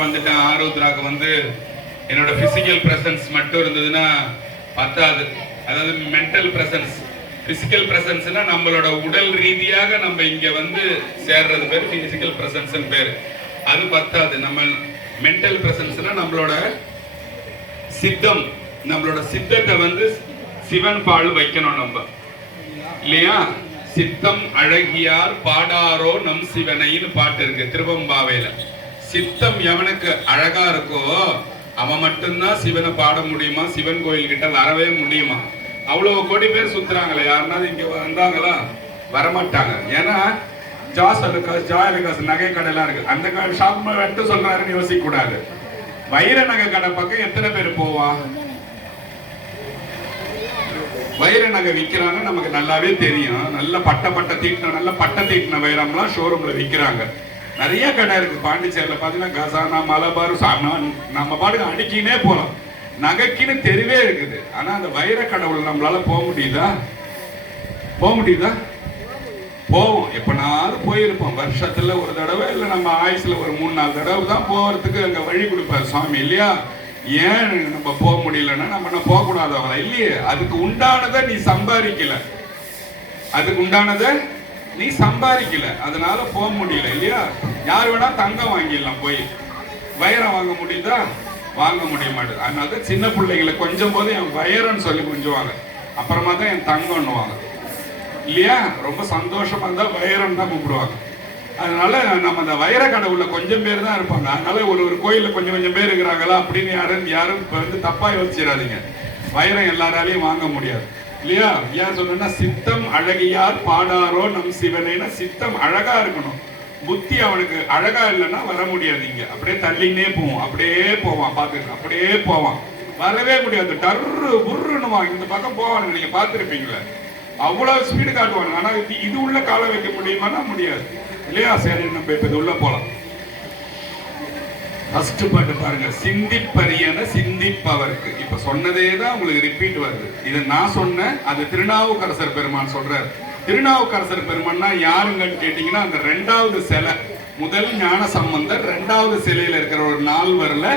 வந்துட்டேன். ஆருத்ராக்கு வந்து என்னோட பிசிக்கல் பிரசன்ஸ் மட்டும் இருந்ததுன்னா பத்தாது. அதாவது மென்டல் பிரசன்ஸ், பிசிக்கல் பிரசன்ஸ்னா நம்மளோட உடல் ரீதியாக நம்ம இங்க வந்து சேர்றது பேர் பிசிக்கல் பிரசன்ஸ் பேர். அது பத்தாது. நம்ம மென்டல் பிரசன்ஸ்னா நம்மளோட சித்தம், நம்மளோட சித்தத்தை வந்து சிவன் பால் வைக்கணும் நம்ம, இல்லையா? சித்தம் அழகியார் பாடாரோ நம் சிவனைன்னு பாட்டு இருக்கு திருவம்பாவையில. சித்தம் எவனுக்கு அழகா இருக்கோ அவன் மட்டும்தான் சிவனை பாட முடியுமா, சிவன் கோயில் கிட்ட வரவே முடியுமா? அவ்வளவு கோடி பேர் சுத்துறாங்களே, யாருனாலும் இங்க வந்தாங்களா? வரமாட்டாங்க. ஏன்னா ஜாயலுகாஸ் நகை கடைலாம் இருக்கு, அந்த ஷாப் வெட்டு சொல்றாருன்னு யோசிக்க கூடாது. வைர நகை கடை பக்கம் எத்தனை பேர் போவா? வைர நகை விற்கிறாங்க, நமக்கு நல்லாவே தெரியும். நல்ல பட்ட தீட்டின, நல்ல பட்ட தீட்டின வைரம்லாம் ஷோரூம்ல விற்கிறாங்க. நிறைய கடை இருக்கு பாண்டிச்சேரியில். பார்த்தீங்கன்னா கசானா, மலபார், நம்ம பாட்டுக்கு அடிக்கினே போகலாம். நகைக்குன்னு தெருவே இருக்குது. ஆனால் அந்த வைர கடவுள் நம்மளால போக முடியுதா? போக முடியுதா? போவோம், எப்பனாலும் போயிருப்போம். வருஷத்துல ஒரு தடவை, இல்லை நம்ம ஆயுசுல ஒரு 3-4 தடவை தான் போகிறதுக்கு அங்கே வழி கொடுப்பார் சுவாமி, இல்லையா? ஏன் நம்ம போக முடியலன்னா நம்ம போகக்கூடாதவங்களா? இல்லையே. அதுக்கு உண்டானதை நீ சம்பாதிக்கல, அதுக்கு உண்டானதை நீ சம்பாதிக்கல, அதனால போக முடியல, இல்லையா? யார் வேணா தங்கம் வாங்கிடலாம், போய் வைரம் வாங்க முடியுதா? வாங்க முடிய மாட்டேது. அதனால சின்ன பிள்ளைங்களை கொஞ்சம் போது என் வைரம்னு சொல்லி கொஞ்சுவாங்க, அப்புறமா தான் என் தங்கம்னுவாங்க, இல்லையா? ரொம்ப சந்தோஷமா இருந்தா வைரம் தான் கூப்பிடுவாங்க. அதனால நம்ம அந்த வைர கடவுள்ல கொஞ்சம் பேர் தான் இருப்பாங்க. அதனால ஒரு கோயில்ல கொஞ்சம் பேர் இருக்கிறாங்களா அப்படின்னு யாரும் வந்து தப்பா யோசிச்சிடாதீங்க. வைரம் எல்லாராலையும் வாங்க முடியாது, இல்லையா? ஏன் சொல்றேன்னா, சித்தம் அழகியார் பாடாரோ நம் சிவனேன்னா சித்தம் அழகா இருக்கணும். புத்தி அவனுக்கு அழகா இல்லைன்னா வர முடியாது. இங்க அப்படியே தள்ளினே போவோம், அப்படியே போவான், பாத்துக்க, அப்படியே போவான், வரவே முடியாது. டர்ரு புர்ருன்னுவான், இந்த பக்கம் போவானுங்க, நீங்க பார்த்துருப்பீங்களே, அவ்வளவு ஸ்பீடு காட்டுவானுங்க. ஆனா இது உள்ள காலை வைக்க முடியுமானா முடியாது, இல்லையா? சரி, நம்ம இப்ப இது உள்ள போலாம். ஃபர்ஸ்ட் பாட்டு பாருங்க, சிந்திப்பரியன சிந்திப்பவர்க்கு. இப்ப சொன்னதே தான் உங்களுக்கு ரிப்பீட் வருது. இதை நான் சொன்னேன், அது திருநாவுக்கரசர் பெருமான் சொல்றாரு. திருநாவுக்கரசர் பெருமான்னா யாருங்கன்னு கேட்டீங்கன்னா, அந்த 2வது சிலை, முதல் ஞான சம்பந்தர் 2வது சிலையில இருக்கிற ஒரு 4 வரல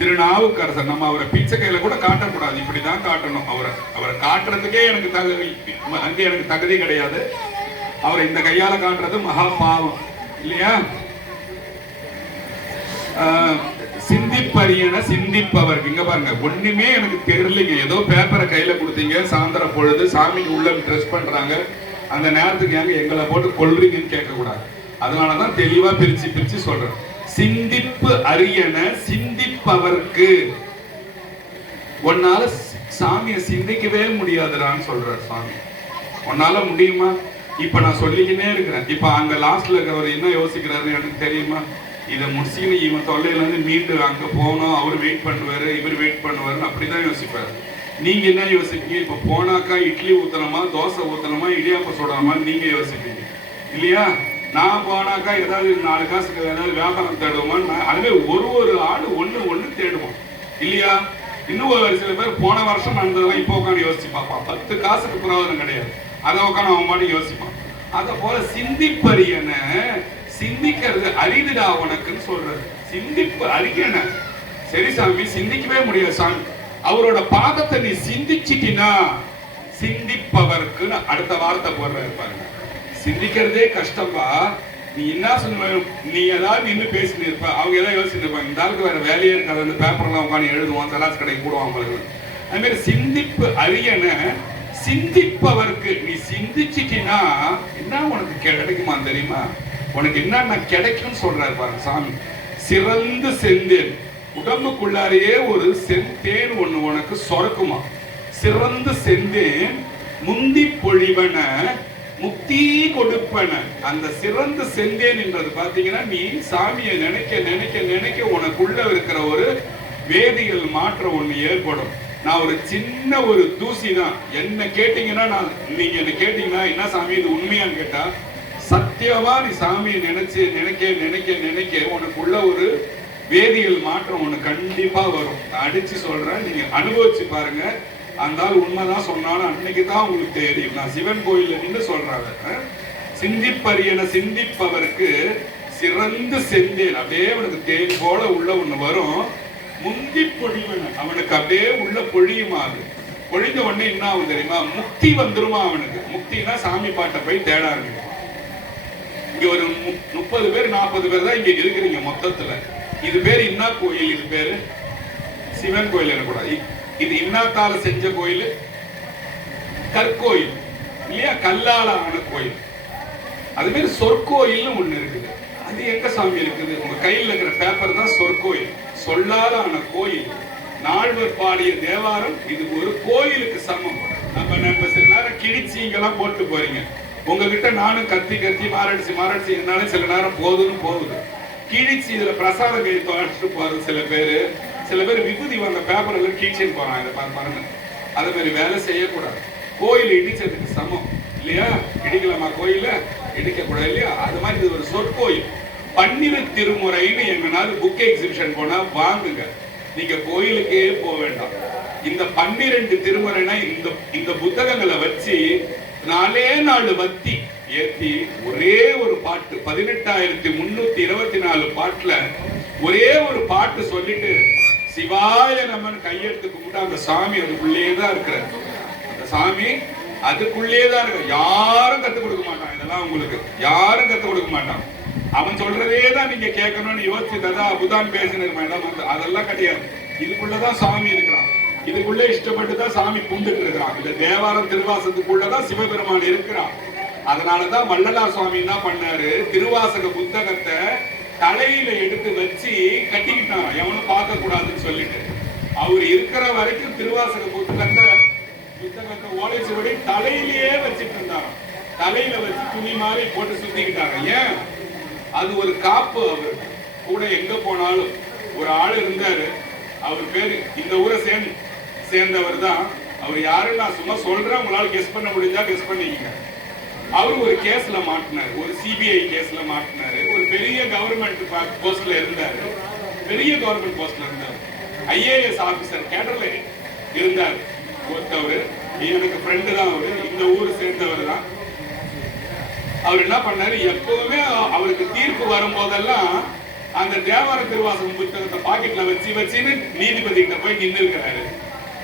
திருநாவுக்கரசர். நம்ம அவரை பிச்சை கையில கூட காட்டக்கூடாது, இப்படிதான் காட்டணும். அவரை காட்டுறதுக்கே எனக்கு தகுதி கிடையாது. அவரை இந்த கையால காட்டுறது மகா பாவம், இல்லையா? சிந்திப்பரியன சிந்திப்பவர்க்கு. இங்க பாருங்க, ஒண்ணுமே எனக்கு தெரியலைங்க. ஏதோ பேப்பரை கையில கொடுத்தீங்க, சாயந்தர பொழுது சாமிக்கு உள்ள ட்ரெஸ் பண்றாங்க, அந்த நேரத்துக்கு ஏங்க எங்களை போட்டு கொல்றீங்கன்னு கேட்க கூடாது. அதனாலதான் தெளிவா பிரிச்சு சொல்றேன். சிந்திப்பு அரியன சிந்திப்பவர்க்கு. உன்னால சாமியை சிந்திக்கவே முடியாதுடான்னு சொல்றார் சுவாமி. உன்னால முடியுமா? இப்ப நான் சொல்லிக்கினே இருக்கிறேன். இப்ப அங்க லாஸ்ட்ல இருக்கிறவர் என்ன யோசிக்கிறாரு எனக்கு தெரியுமா? இதை முடிச்சுன்னு இவன் தொல்லையில இருந்து மீண்டு அங்க போனோம், அவர் வெயிட் பண்ணுவாரு, இவர் வெயிட் பண்ணுவாருன்னு அப்படிதான் யோசிப்பாரு. நீங்க என்ன யோசிப்பீங்க? இப்ப போனாக்கா இட்லி ஊத்தணுமா, தோசை ஊத்தணுமா, இடியாப்பம் சுடணுமா நீங்க யோசிப்பீங்க, இல்லையா? நான் போனாக்கா ஏதாவது 4 காசுக்கு ஏதாவது வியாபாரம் தேடுவோமா? அதுவே ஒரு ஆடு ஒண்ணு தேடுவோம், இல்லையா? இன்னும் ஒரு சில பேர் போன வருஷம் நடந்ததெல்லாம் இப்போ உட்காந்து யோசிச்சு பார்ப்பான். 10 காசுக்கு பிரயோஜனம் கிடையாது, அதை உட்காந்து அவன் மாதிரி யோசிப்பான். அதை போல சிந்திப்பரியன, சிந்திக்கிறது அரிதுடா உனக்குன்னு சொல்றது. சிந்திப்பு அரிக்கன. சரி சாமி, சிந்திக்கவே முடியாது சாமி. அவரோட பாதத்தை நீ சிந்திச்சிட்டினா சிந்திப்பவர்க்கு அடுத்த வார்த்தை போடுற பாருங்க. சிந்திக்கிறதே கஷ்டம்பா. நீ என்ன சொல்ல, நீ ஏதாவது நின்று பேசிட்டு இருப்ப, அவங்க ஏதாவது யோசிச்சுட்டு இருப்பாங்க, இந்த ஆளுக்கு வேற வேலையே இருக்காது, அந்த பேப்பர்லாம் உட்காந்து எழுதுவான், தலாஸ் கடைக்கு போடுவான் அவங்களுக்கு. அது மாதிரி சிந்திப்பு அரியன சிந்திப்பவர்க்கு. நீ சிந்திச்சிட்டினா என்ன உனக்கு கிடைக்குமா தெரியுமா? உனக்கு என்ன கிடைக்கும்னு சொல்றாரு பாருங்க சாமி. சிறந்து செந்தேன், உடம்புக்குள்ளாரையே ஒரு செந்தேன் ஒண்ணு உனக்கு சொரக்குமா. சிறந்து செந்தேன் முந்தி பொழிவன முக்தி கொடுப்பன. அந்த சிறந்து செந்தேன் என்றது பாத்தீங்கன்னா, நீ சாமியை நினைக்க உனக்குள்ள இருக்கிற ஒரு வேதியியல் மாற்றம் ஒண்ணு ஏற்படும். நான் ஒரு சின்ன ஒரு தூசி தான். என்ன கேட்டீங்கன்னா, நீங்க என்ன கேட்டீங்கன்னா, என்ன சாமி இது உண்மையான்னு கேட்டா, சத்தியமா நீ சாமியை நினைக்க உனக்குள்ள ஒரு வேதியியல் மாற்றம் ஒண்ணு கண்டிப்பா வரும். அடிச்சு சொல்றேன், நீங்க அனுபவிச்சு பாருங்க. அந்த உண்மைதான் சொன்னாலும் அன்னைக்கு தான் உங்களுக்கு தெரியும். நான் சிவன் கோயில்ல நின்று சொல்றாங்க. சிந்திப்பரியன சிந்திப்பவர்க்கு சிறந்து செந்தேன் அப்படியே அவனுக்கு தேன் போல உள்ள ஒண்ணு வரும். முந்தி பொழிவன அவனுக்கு அப்படியே உள்ள பொழியுமா. அது பொழிஞ்ச உடனே என்ன ஆகும் தெரியுமா? முக்தி வந்துருமா அவனுக்கு. முக்தினா சாமி பாட்டை போய் தேட ஆரம்பிக்கும். இங்க ஒரு 30 பேர் 40 பேர் தான் இங்க இருக்கிறீங்க மொத்தத்துல. இது பேரு என்ன கோயில்? இது பேரு சிவன் கோயில் எனக்கூடாது. இது இன்னாத்தால செஞ்ச கோயில், கற்கோயில் இல்லையா? கல்லால ஆன கோயில். அது மாதிரி சொற்கோயில்னு ஒண்ணு இருக்குது. அது எங்க சாமி இருக்குது? உங்க கையில் இருக்கிற பேப்பர் தான் சொற்கோயில். சொல்லாத ஆன கோயில். நால்வர் பாடிய தேவாரம் இது ஒரு கோயிலுக்கு சமம். நம்ம சில நேரம் கிழிச்சி இங்கெல்லாம் போட்டு போறீங்க. உங்ககிட்ட நானும் கத்தி கத்தி மாரடிச்சு என்னால சில நேரம் போகுது. கிழிச்சி இதுல பிரசாத கை தொலைச்சிட்டு போறது சில பேர் விபூதி வந்த பேப்பர் எல்லாம் கிழிச்சின்னு போறாங்க. இதை பாருங்க. அதே மாதிரி வேலை செய்யக்கூடாது. கோயில் இடிச்சதுக்கு சமம் இல்லையா? இடிக்கலாமா கோயில? இடிக்க கூடாது இல்லையா? அது மாதிரி இது ஒரு சொற்கோயில். 12 திருமுறைன்னு எங்கனாலும் புக் எக்ஸிபிஷன் போனா வாங்குங்க. நீங்க கோயிலுக்கே போக வேண்டாம். இந்த 12 திருமுறைனா இந்த புத்தகங்களை வச்சு 4 வத்தி ஏத்தி ஒரே ஒரு பாட்டு 18,324 பாட்டுல ஒரே ஒரு பாட்டு சொல்லிட்டு சிவாய நமன் கையெடுத்து கும்பிட்டா அந்த சாமி அதுக்குள்ளேதான் இருக்கிறார். அந்த சாமி அதுக்குள்ளேதான் இருக்கு. யாரும் கத்துக் கொடுக்க மாட்டான். இதெல்லாம் உங்களுக்கு யாரும் கத்துக் கொடுக்க மாட்டான். அவன் சொல்றதே தான் நீங்க கேட்கணும்னு யோசிச்சுதான் அபுதான் பேசினிருக்க. அதெல்லாம் கிடையாது. இதுக்குள்ளதான் சாமி இருக்கிறான். இதுக்குள்ள இஷ்டப்பட்டு தான் சாமி பூந்துட்டு இருக்கிறான். இந்த தேவாரம் திருவாசகத்துக்குள்ளதான் சிவபெருமான் இருக்கிறான். அதனாலதான் வள்ளலார் சுவாமி என்ன பண்ணாரு? திருவாசக புத்தகத்தை தலையில எடுத்து வச்சு கட்டிக்கிட்டான். எவனும் பார்க்க கூடாதுன்னு சொல்லிட்டு. அவர் இருக்கிற வரைக்கும் திருவாசக புத்தகத்தை ஓலைச்சுவடி தலையிலேயே வச்சுட்டு இருந்தாங்க. தலையில வச்சு துணி மாதிரி போட்டு சுத்திக்கிட்டாங்க. ஏன்? அது ஒரு காப்பு. அவர் கூட எங்க போனாலும் ஒரு ஆள் இருந்தாரு. அவர் பேரு இந்த ஊரை சேர்ந்தவர் தான். அவர் யாருன்னு நான் சும்மா சொல்றேன். உங்களால கெஸ் பண்ண முடிஞ்சா கெஸ் பண்ணிக்கங்க. அவர் ஒரு கேஸ்ல மாட்டினாரு. ஒரு சிபிஐ கேஸ்ல மாட்டினாரு. ஒரு பெரிய கவர்மெண்ட் போஸ்ட்ல இருந்தாரு. பெரிய கவர்மெண்ட் போஸ்ட்ல இருந்தாரு. IAS ஆபீசர் கேடர்ல இருந்தார் ஒருத்தவர். எனக்கு ஃப்ரெண்டு தான். அவரு இந்த ஊர் சேர்ந்தவர் தான். அவர் என்ன பண்ணாரு? எப்பவுமே அவருக்கு தீர்ப்பு வரும்போதெல்லாம் அந்த தேவார திருவாசகம் புத்தகத்தை பாக்கெட்ல வச்சுன்னு நீதிபதி கிட்ட போய் நின்று இருக்கிறாரு.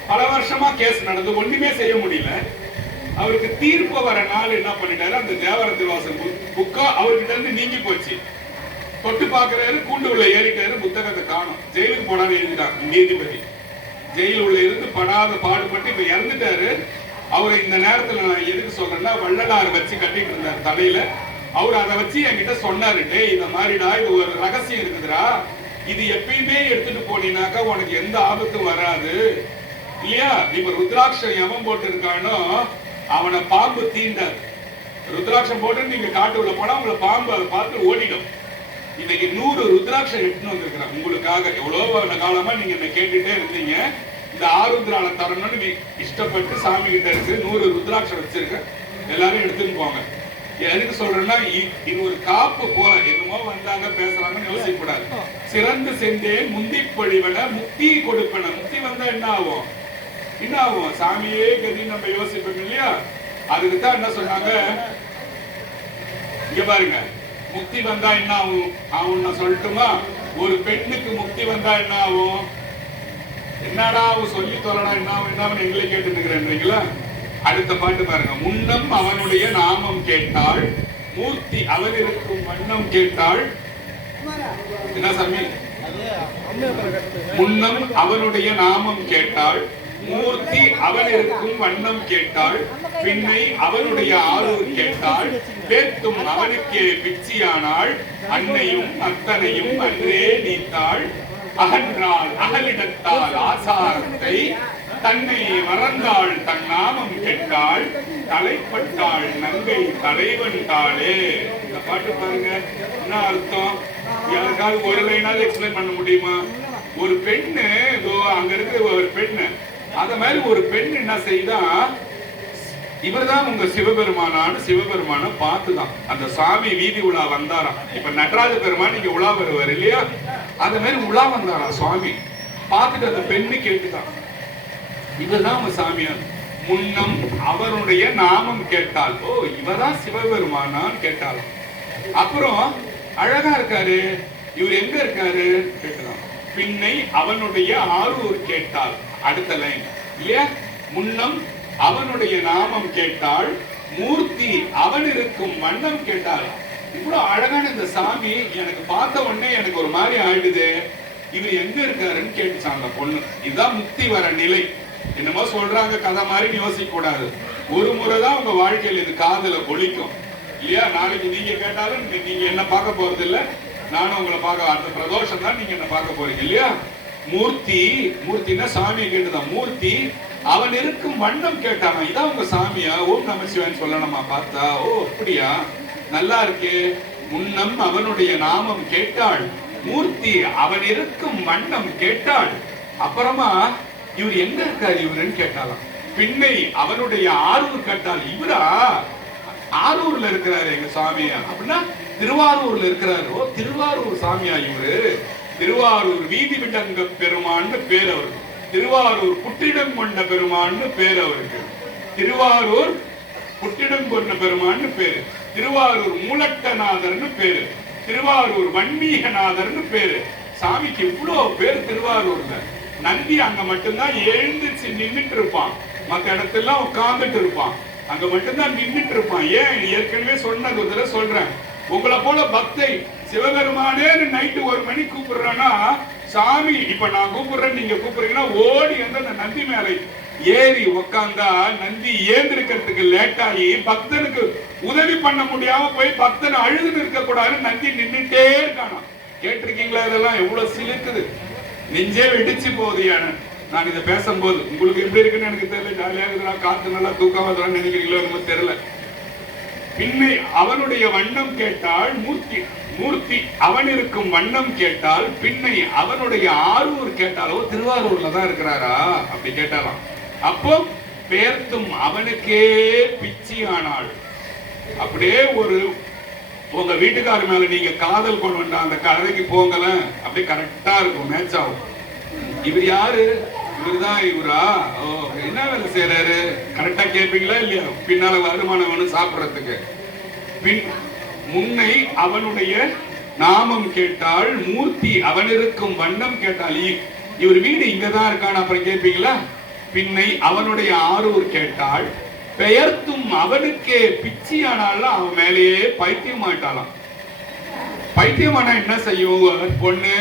பல வருஷமா கேஸ் நடந்து ஒண்ணுமே செய்ய முடியல. அவருக்கு தீர்ப்பு வர நாள் என்ன பண்ணிட்டாரு? அந்த தேவார திருவாசகம் புக்கா அவர்கிட்ட இருந்து நீங்கி போச்சு. தொட்டு பாக்குறாரு, கூண்டு உள்ள ஏறிட்டாரு, புத்தகத்தை காணும். ஜெயிலுக்கு போனான்னு எழுதிட்டாங்க நீதிபதி. ஜெயில் உள்ள இருந்து படாத பாடுபட்டு இப்ப இறந்துட்டாரு. அவரை இந்த நேரத்துல நான் எதுக்கு சொல்றேன்னா, வள்ளலார் வச்சு கட்டிட்டு இருந்தார் தலையில. அவர் அதை வச்சு என்கிட்ட சொன்னாரு, டேய் இந்த மாதிரிடா, இது ஒரு ரகசியம் இருக்குதுடா, இது எப்பயுமே எடுத்துட்டு போனீனாக்கா உனக்கு எந்த ஆபத்தும் வராது இல்லையா? இப்ப ருத்ராட்சம் எவன் போட்டு இருக்கானோ அவனை பாம்பு தீண்டாது. ருத்ராட்சம் போட்டு நீங்க காட்டு உள்ள போனா உங்களை பாம்பு அதை பார்த்து ஓடிடும். இன்னைக்கு 100 ருத்ராட்சம் எடுத்துன்னு வந்திருக்கிறேன் உங்களுக்காக. எவ்வளவு காலமா நீங்க என்ன கேட்டுட்டே இருந்தீங்க. இந்த ஆருத்ரால தரணும்னு இஷ்டப்பட்டு சாமி கிட்ட இருக்கு. 100 ருத்ராட்சம் வச்சிருக்க. எல்லாரும் எடுத்துன்னு போங்க. எதுக்கு சொல்றேன்னா, இது ஒரு காப்பு போல. என்னமோ வந்தாங்க பேசுறாங்கன்னு யோசிக்க கூடாது. சிறந்து சென்றேன் முந்தி பொழிவன முக்தி கொடுப்பன. முக்தி வந்தா என்ன ஆகும்? என்ன ஆகும்? சாமியே கதி நம்ம யோசிப்போம் இல்லையா? அதுக்குதான் என்ன சொன்னாங்க, இங்க பாருங்க, முக்தி வந்தா என்ன ஆகும் ஆகும் நான் சொல்லட்டுமா? ஒரு பெண்ணுக்கு முக்தி வந்தா என்ன ஆகும்? என்னடா சொல்லி தொலைடா என்ன ஆகும் என்ன எங்களை கேட்டு இருக்கிறேன்றீங்களா? அடுத்த பாட்டு பாருங்க. முன்னம் அவனுடைய நாமம் கேட்டாள், மூர்த்தி அவன் இருக்கும் வண்ணம் கேட்டாள். என்ன சாமி? முன்னம் அவனுடைய நாமம் கேட்டாள், மூர்த்தி அவன் இருக்கும் வண்ணம் கேட்டாள், பின்னை அவனுடைய ஆரூர் கேட்டாள், பேத்தும் அவனுக்கே பிச்சியானாள், அன்னையும் அத்தனையும் அன்றே நீத்தாள், அகன்றாள் அகலிடத்தால் ஆசாரத்தை, தன்னை மறந்தாள் தன் நாமம் கேட்டாள், தலைப்பட்டாள் நங்கை தலைவன் தாளே. இந்த பாட்டு பாருங்க, என்ன அர்த்தம்? யாருக்காவது ஒரு லைனாவது எக்ஸ்பிளைன் பண்ண முடியுமா? ஒரு பெண்ணு, அங்க இருக்கிற ஒரு பெண்ணு, அத மாதிரி ஒரு பெண் என்ன செய்தா, இவர்தான் உங்க சிவபெருமானான்னு சிவபெருமான பார்த்துதான் அந்த சாமி வீதி உலா வந்தாராம். இப்ப நடராஜ பெருமான் இங்க உலா வருவார் இல்லையா? அத மாதிரி உலா வந்தாராம் சுவாமி. பார்த்துட்டு அந்த பெண்ணு கேட்டுதான், இவர்தான் உங்க சாமியார். முன்னம் அவருடைய நாமம் கேட்டால், ஓ இவதான் சிவபெருமானான்னு கேட்டாலும். அப்புறம் அழகா இருக்காரு, இவர் எங்க இருக்காரு கேட்கலாம். பின்னை அவனுடைய ஆரூர் கேட்டாள். அடுத்த லைன் இல்லையா, முன்னம் அவனுடைய நாமம் கேட்டாள், மூர்த்தி அவன் இருக்கும் வண்ணம் கேட்டாள். இவ்வளவு அழகான இந்த சாமி எனக்கு பார்த்த உடனே எனக்கு ஒரு மாதிரி ஆயிடுது, இவர் எங்க இருக்காருன்னு கேட்டுச்சான் அந்த பொண்ணு. இதுதான் முக்தி வர நிலை. என்னமோ சொல்றாங்க கதை மாதிரி யோசிக்க கூடாது. ஒரு முறைதான் உங்க வாழ்க்கையில் இது காதுல ஒலிக்கும் இல்லையா. நாளைக்கு நீங்க கேட்டாலும் நீங்க என்ன பார்க்க போறது இல்ல, நானும் உங்களை பார்க்க, அந்த பிரதோஷம் தான் நீங்க என்ன பார்க்க போறீங்க இல்லையா. மூர்த்தி, மூர்த்தினா சாமியை கேட்டுதான். மூர்த்தி அவன் இருக்கும் வண்ணம் கேட்டானா. இதான் உங்க சாமியா? ஓம் நம சிவான்னு சொல்லணுமா பார்த்தா? ஓ அப்படியா, நல்லா இருக்கு. முன்னம் அவனுடைய நாமம் கேட்டாள், மூர்த்தி அவன் இருக்கும் வண்ணம் கேட்டாள். அப்புறமா இவர் எங்க இருக்காரு இவருன்னு கேட்டாலாம். பின்னை அவனுடைய ஆரூர் கேட்டாள். இவரா ஆரூர்ல இருக்கிறாரு எங்க சாமியா அப்படின்னா திருவாரூர்ல இருக்கிறாரு. ஓ திருவாரூர் சாமியா இவரு? திருவாரூர் வீதி விட்டங்க பெருமான்னு பேர் அவருக்கு. திருவாரூர் புற்றிடம் கொண்ட பெருமான்னு பேர் அவருக்கு. திருவாரூர் புற்றிடம் கொண்ட பெருமான்னு பேரு. திருவாரூர் மூலட்டநாதர்னு பேரு. திருவாரூர் வன்மீகநாதர்னு பேரு. சாமிக்கு இவ்வளவு பேர் திருவாரூர்ல. நந்தி அங்க மட்டும்தான் எழுந்துச்சு நின்றுட்டு இருப்பான், மற்ற இடத்துல உட்கார்ந்துட்டு இருப்பான். அங்க மட்டும்தான் நின்றுட்டு இருப்பான். ஏன்? ஏற்கனவே சொன்னது ஒரு தடவை சொல்றேன். உங்களை போல பக்தை சிவபெருமானே நைட்டு 1 மணி கூப்பிடுறான்னா, சாமி இப்ப நான் கூப்பிடுறேன் நீங்க கூப்பிடுறீங்கன்னா ஓடி வந்து அந்த நந்தி மேலே ஏறி உக்காந்தா நந்தி ஏந்திருக்கிறதுக்கு லேட் ஆகி பக்தனுக்கு உதவி பண்ண முடியாம போய் பக்தன் அழுது இருக்க கூடாதுன்னு நந்தி நின்றுட்டே இருக்கானா. கேட்டிருக்கீங்களா? இதெல்லாம் எவ்வளவு சிலுக்குது, நெஞ்சே வெடிச்சு போகுது. நான் இதை பேசும்போது உங்களுக்கு எப்படி இருக்குன்னு எனக்கு தெரியல. ஜாலியா இருக்குதா, காத்து நல்லா தூக்கம் வருதான்னு நினைக்கிறீங்களோ என்னமோ தெரியல. பின்னை அவனுடைய வண்ணம் கேட்டால், மூர்த்தி மூர்த்தி அவன் இருக்கும் வண்ணம் கேட்டால், பின்னை அவனுடைய ஆரூர் கேட்டாலோ திருவாரூர்ல தான் இருக்கிறாரா அப்படி கேட்டாலாம். அப்போ பேர்த்தும் அவனுக்கே பிச்சி ஆனாள். அப்படியே ஒரு உங்க வீட்டுக்கார மேல நீங்க காதல் கொண்டு வந்தா அந்த கதைக்கு போங்கல, அப்படியே கரெக்டா இருக்கும், மேட்ச் ஆகும். இவர் யாரு? இவருதான் இவரா? ஓ என்ன வேலை செய்யறாரு? கரெக்டா கேட்பீங்களா இல்லையா? பின்னால வருமானம் வேணும் சாப்பிடறதுக்கு. பின் முன்னை அவனுடைய நாமம் கேட்டால், மூர்த்தி அவன் இருக்கும் வண்ணம் கேட்டால், இவர் வீடு இங்கதான் இருக்கான்னு அப்புறம் கேட்பீங்களா? பின்னை அவனுடைய ஆரூர் கேட்டால், பெயர்த்தும் அவனுக்கே பிச்சியானால அவன் மேலேயே பைத்தியமாயிட்டாலாம். பைத்தியமானா என்ன செய்யும் பொண்ணு?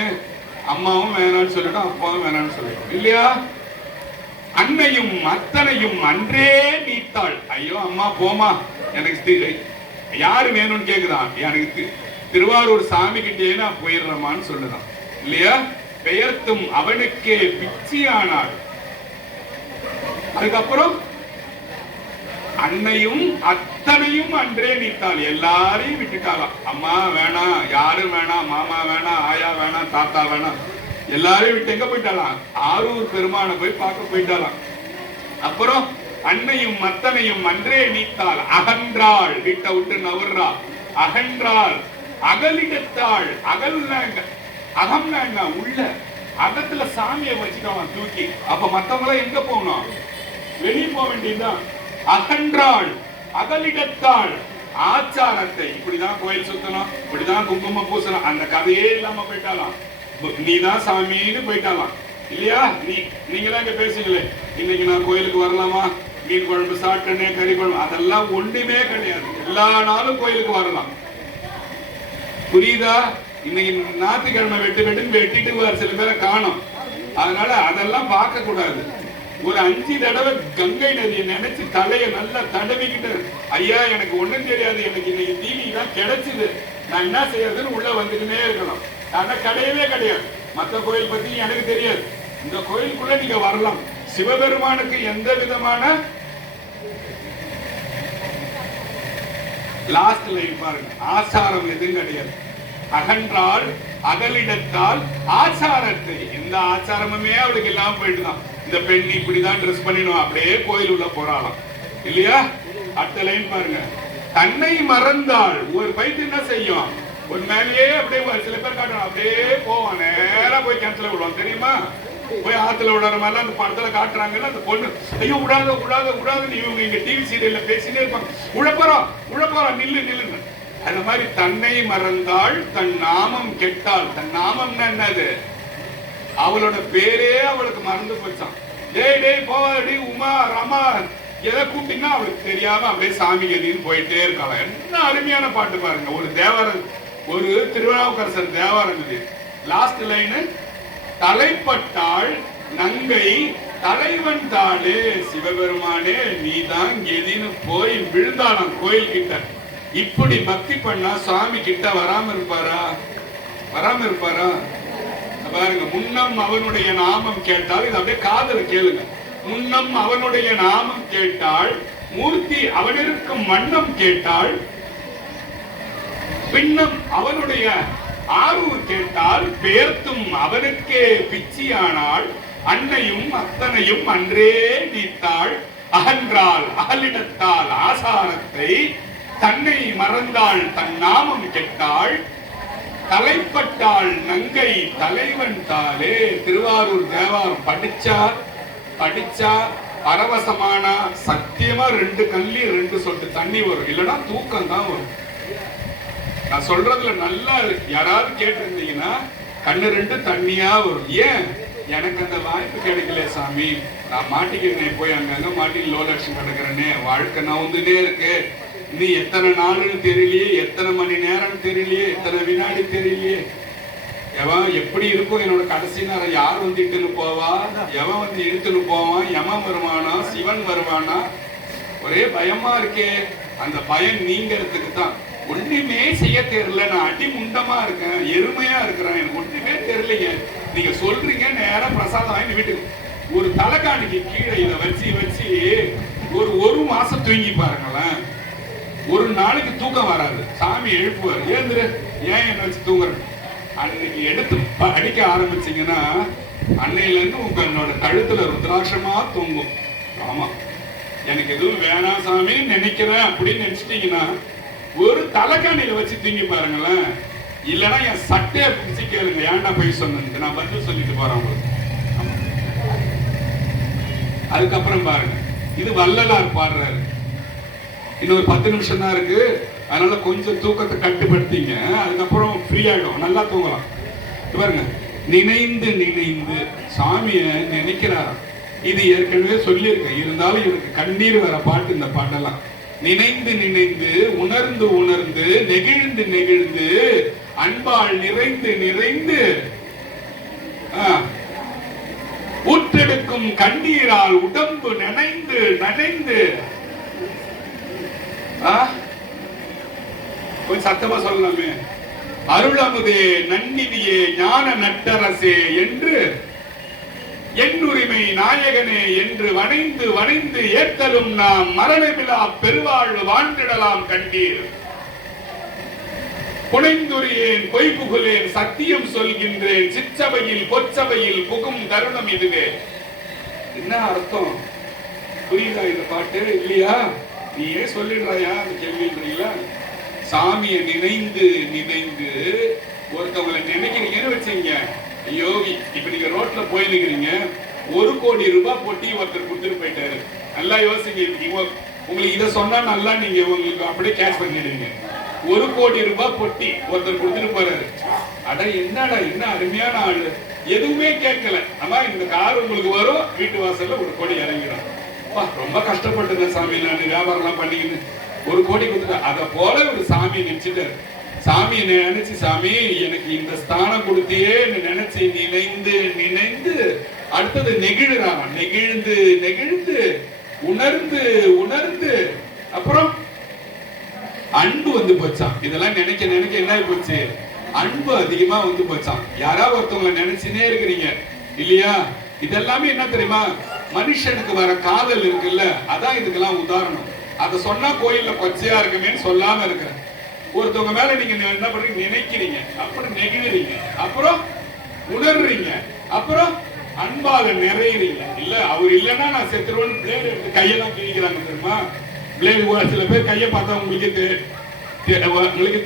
அம்மாவும் வேணான்னு சொல்லிட்டோம், அப்பாவும் வேணான்னு சொல்லிட்டோம் இல்லையா. அன்னையும் அத்தனையும் அன்றே நீத்தாள். ஐயோ அம்மா போமா, எனக்கு யாரு வேணும்னு கேக்குதான், எனக்கு திருவாரூர் சாமி கிட்டே நான் போயிடுறமான்னு சொல்லுதான் இல்லையா. பெயர்த்தும் அவனுக்கே பிச்சியானாள். அதுக்கப்புறம் அன்னையும் அத்தனையும் அன்றே நீத்தாள். எல்லாரையும் விட்டுட்டாளாம். அம்மா வேணாம், யாரும் வேணாம், மாமா வேணாம், ஆயா வேணாம், தாத்தா வேணாம், எல்லாரையும் விட்டு எங்க போயிட்டாலாம்? ஆரூர் பெருமானை போய் பார்க்க போயிட்டாலாம். அப்புறம் அன்னையும் அத்தனையும் அன்றே நீத்தாள். அகன்றாள், வீட்டை விட்டு நவர்றா. அகன்றாள், அகலிடத்தாள். அகல்னாங்க, அகம்னாங்க உள்ள, அகத்துல சாமியை வச்சுக்கவன் தூக்கி. அப்ப மத்தவங்க எங்க போகணும்? வெளியே போக வேண்டியதுதான். அகன்றாள், அகலிடத்தாள். ஆச்சாரத்தை இப்படிதான் கோயில் சுத்தணும், இப்படிதான் குங்குமம் பூசணும், அந்த கதையே இல்லாம போயிட்டாலாம். நீதான் சாமின்னு போயிட்டாலாம் இல்லையா. நீங்களாம் இங்க பேசுங்களே, இன்னைக்கு நான் கோயிலுக்கு வரலாமா, மீன் குழம்பு சாப்பிட்டனே, கறி குழம்பு, அதெல்லாம் ஒன்றுமே கிடையாது. எல்லா நாளும் கோயிலுக்கு வரலாம். புரியுதா? இன்னைக்கு ஞாயிற்றுக்கிழமை வெட்டிட்டு சில பேரை காணும். அதனால அதெல்லாம் பார்க்க கூடாது. ஒரு 5 தடவை கங்கை நதியை நினைச்சு தலைய நல்லா தடவிக்கிட்டு, ஐயா எனக்கு ஒண்ணும் தெரியாது, எனக்கு இன்னைக்கு தீனி தான் கிடைச்சது, நான் என்ன செய்யறதுன்னு உள்ள வந்துக்கிட்டே இருக்கணும். ஆனா கிடையவே கிடையாது. மற்ற கோயில் பத்தி எனக்கு தெரியாது. இந்த கோயிலுக்குள்ள நீங்க வரலாம். சிவபெருமானுக்கு எந்த விதமான லாஸ்ட் லைன் பாருங்க, ஆச்சாரம் எதுவும் கிடையாது. அகன்றால் அகலிடத்தால் ஆச்சாரத்தை, இந்த ஆச்சாரமுமே அவளுக்கு இல்லாம போயிட்டுதான். இந்த பெண் இப்படிதான் ட்ரெஸ் பண்ணிடும், அப்படியே கோயில் உள்ள போறாளாம் இல்லையா. அடுத்த லைன் பாருங்க, தன்னை மறந்தாள். ஒரு பைத்தியம் என்ன செய்யும்? ஒரு மேலேயே அப்படியே சில பேர் காட்டணும், அப்படியே போவான், நேரா போய் கிணத்துல விடுவான் தெரியுமா. போய் ஆத்துல விடுற மாதிரிலாம் அந்த படத்துல காட்டுறாங்கன்னு அந்த பொண்ணு ஐயோ விடாத விடாத விடாதுன்னு இவங்க இங்க டிவி சீரியல்ல பேசினே இருப்பாங்க. உழப்பறோம் நில்லு நில்லுன்னு. அந்த மாதிரி தன்னை மறந்தாள் தன் நாமம் கெட்டாள். தன் நாமம் என்னது? அவளோட பேரே அவளுக்கு மறந்து போச்சான். டேய் டேய் போவாடி உமா ரமா எதை கூப்பிட்டீங்கன்னா அவளுக்கு தெரியாம அப்படியே சாமி கதின்னு போயிட்டே இருக்காங்க. என்ன அருமையான பாட்டு பாருங்க. ஒரு தேவாரம், ஒரு திருவிழாவுக்கரசர் தேவாரம் இது. லாஸ்ட் லைனு, தலைப்பட்டாள் நங்கை தலைவன் தாளே சிவபெருமானே நீதான் கெதின்னு போய் விழுந்தாளாம் கோயில் கிட்ட. இப்படி பக்தி பண்ணா சுவாமி கிட்ட வராம இருப்பாரா? வராம இருப்பாரா? பாருங்க, முன்னம் அவனுடைய நாமம் கேட்டால், இது அப்படியே காதல கேளுங்க. முன்னம் அவனுடைய நாமம் கேட்டாள், மூர்த்தி அவனிருக்கும் வண்ணம் கேட்டாள், பின்னம் அவனுடைய ஆரூர் கேட்டால், பேர்த்தும் அவனுக்கே பிச்சியானாள், அன்னையும் அத்தனையும் அன்றே நீத்தாள், அகன்றாள் அகலிடத்தால் ஆசாரத்தை, தன்னை மறந்தாள் தன் நாமம் கெட்டாள், தலைப்பட்டாள் நங்கை தலைவன் தாளே. திருவாரூர் தேவாரம் படிச்சா பரவசமானா சத்தியமா 2 கண்ணி 2 சொட்டு தண்ணி வரும், இல்லைன்னா தூக்கம் தான் வரும். நான் சொல்றதுல நல்லா யாராவது கேட்டிருந்தீங்கன்னா கண்ணு 2 தண்ணியா வரும். ஏன்? எனக்கு அந்த வாய்ப்பு கிடைக்கல சாமி, நான் மாட்டிக்கிறேன், போய் அங்கங்க மாட்டி லோ லட்சம் கிடக்குறேனே, வாழ்க்கை நவுந்துனே இருக்கு, நீ எத்தனை நாளுன்னு தெரியலையே, எத்தனை மணி நேரம் தெரியலையே, எத்தனை வினாடி தெரியலையே, எவன் எப்படி இருக்கும் என்னோட கடைசி நேரம், யார் வந்து இட்டுன்னு போவா, எவன் வந்து இழுத்துன்னு போவான், யமன் வருவானா சிவன் வருவானா, ஒரே பயமா இருக்கே. அந்த பயம் நீங்கிறதுக்கு தான். ஒண்ணுமே செய்ய தெரியல, நான் அடி முண்டமா இருக்கேன், எருமையா இருக்கிறேன், எனக்கு ஒண்ணுமே தெரியலையே, நீங்க சொல்றீங்க நேரம் பிரசாதம் வாங்கி வீட்டுக்கு ஒரு தலைகாணிக்கு கீழே இதை வச்சு வச்சு ஒரு மாசம் தூங்கி பாருங்களேன். ஒரு நாளைக்கு தூக்கம் வராது, சாமி எழுப்புவார், ஏந்திர ஏன் என்ன வச்சு தூங்குறேன். அன்னைக்கு எடுத்து அடிக்க ஆரம்பிச்சீங்கன்னா அன்னையில இருந்து உங்களோட கழுத்துல ருத்ராட்சமா தூங்கும். ஆமா, எனக்கு எதுவும் வேணாம் சாமி நினைக்கிறேன் அப்படின்னு நினைச்சிட்டீங்கன்னா ஒரு தலைக்காணியில வச்சு தூங்கி பாருங்களேன். இல்லைன்னா என் சட்டையை பிடிச்சி கேளுங்க, ஏன்டா போய் சொன்னது, நான் பதில் சொல்லிட்டு போறேன் உங்களுக்கு. அதுக்கப்புறம் பாருங்க, இது வள்ளலார் பாடுறாரு. இன்னொரு 10 நிமிஷம் தான் இருக்கு, அதனால கொஞ்சம் தூக்கத்தை கட்டுப்படுத்திங்க, அதுக்கப்புறம் ஃப்ரீ ஆயிடும், நல்லா தூங்கலாம். பாருங்க, நினைந்து நினைந்து சாமிய நினைக்கிறார். இது ஏற்கனவே சொல்லியிருக்கேன், இருந்தாலும் எனக்கு கண்ணீர் வர பாட்டு இந்த பாட்டெல்லாம். நினைந்து நினைந்து உணர்ந்து உணர்ந்து நெகிழ்ந்து நெகிழ்ந்து அன்பால் நிறைந்து நிறைந்து ஊற்றெடுக்கும் கண்ணீரால் உடம்பு நனைந்து நனைந்து. கொஞ்சம் சத்தமா சொல்லலாமே. அருளமுதே நன்னிதியே ஞான நட்டரசே என்று என்னுரிமை நாயகனே என்று வணைந்து வணைந்து ஏத்தலும் நாம் மரணமிலா பெருவாழ்வு வாழ்ந்திடலாம் கண்டீர். புனைந்துரியேன் பொய்புகுலேன் சத்தியம் சொல்கின்றேன், சிற்றவையில் பொற்சபையில் புகும் தருணம் இதுவே. என்ன அர்த்தம் புரியுதா இந்த பாட்டு? இல்லையா? நீயே சொல்லிடுறாயா அந்த கேள்வின்றீங்களா? சாமியை நினைந்து நினைந்து ஒருத்தவங்களை நினைக்கிறீங்கன்னு வச்சீங்க. ஐயோ, இப்ப நீங்க ரோட்ல போயிருக்கிறீங்க, 1 கோடி ரூபாய் பொட்டி ஒருத்தர் கொடுத்துட்டு போயிட்டாரு. நல்லா யோசிங்க, உங்களுக்கு இதை சொன்னா நல்லா நீங்க உங்களுக்கு அப்படியே கேட்ச் பண்ணிடுவீங்க. 1 கோடி ரூபாய் பொட்டி ஒருத்தர் கொடுத்துட்டு போறாரு. அட என்னடா, என்ன அருமையான ஆளு, எதுவுமே கேட்கல, ஆமா இந்த கார் உங்களுக்கு வரும், வீட்டு வாசல்ல 1 கோடி இறங்கிடும். ரொம்ப கஷ்டப்பட்டு சாமி, நான் வியாபாரம் எல்லாம் பண்ணிக்கிட்டு 1 கோடி கொடுத்துட்டேன். அதை போல ஒரு சாமி நினைச்சிட்டாரு. சாமி நினைச்சு, சாமி எனக்கு இந்த ஸ்தானம் கொடுத்தியே நினைச்சு நினைந்து நினைந்து அடுத்தது நெகிழ்றான், நெகிழ்ந்து நெகிழ்ந்து உணர்ந்து உணர்ந்து அப்புறம் அன்பு வந்து போச்சான். இதெல்லாம் நினைக்க நினைக்க என்ன போச்சு, அன்பு அதிகமா வந்து போச்சான். யாராவது ஒருத்தவங்க நினைச்சுனே இருக்கிறீங்க இல்லையா? இதெல்லாமே என்ன தெரியுமா, மனுஷனுக்கு வர காதல் இருக்குல்ல, அதான் இதுக்கெல்லாம் உதாரணம். அதை சொன்னா கோயில்ல கொச்சையா இருக்குமேன்னு சொல்லாம இருக்கிறேன். ஒருத்தவங்க மேல நீங்க என்ன பண்றீங்க, நினைக்கிறீங்க, அப்புறம் நெகிழ்றீங்க, அப்புறம் உணர்றீங்க, அப்புறம் அன்பால நிறையறீங்க. இல்ல அவர் இல்லைன்னா நான் செத்துருவேன் பிளேடு எடுத்து கையெல்லாம் கிழிக்கிறாங்க தெரியுமா? பிளேடு சில பேர் கையை பார்த்தா உங்களுக்கு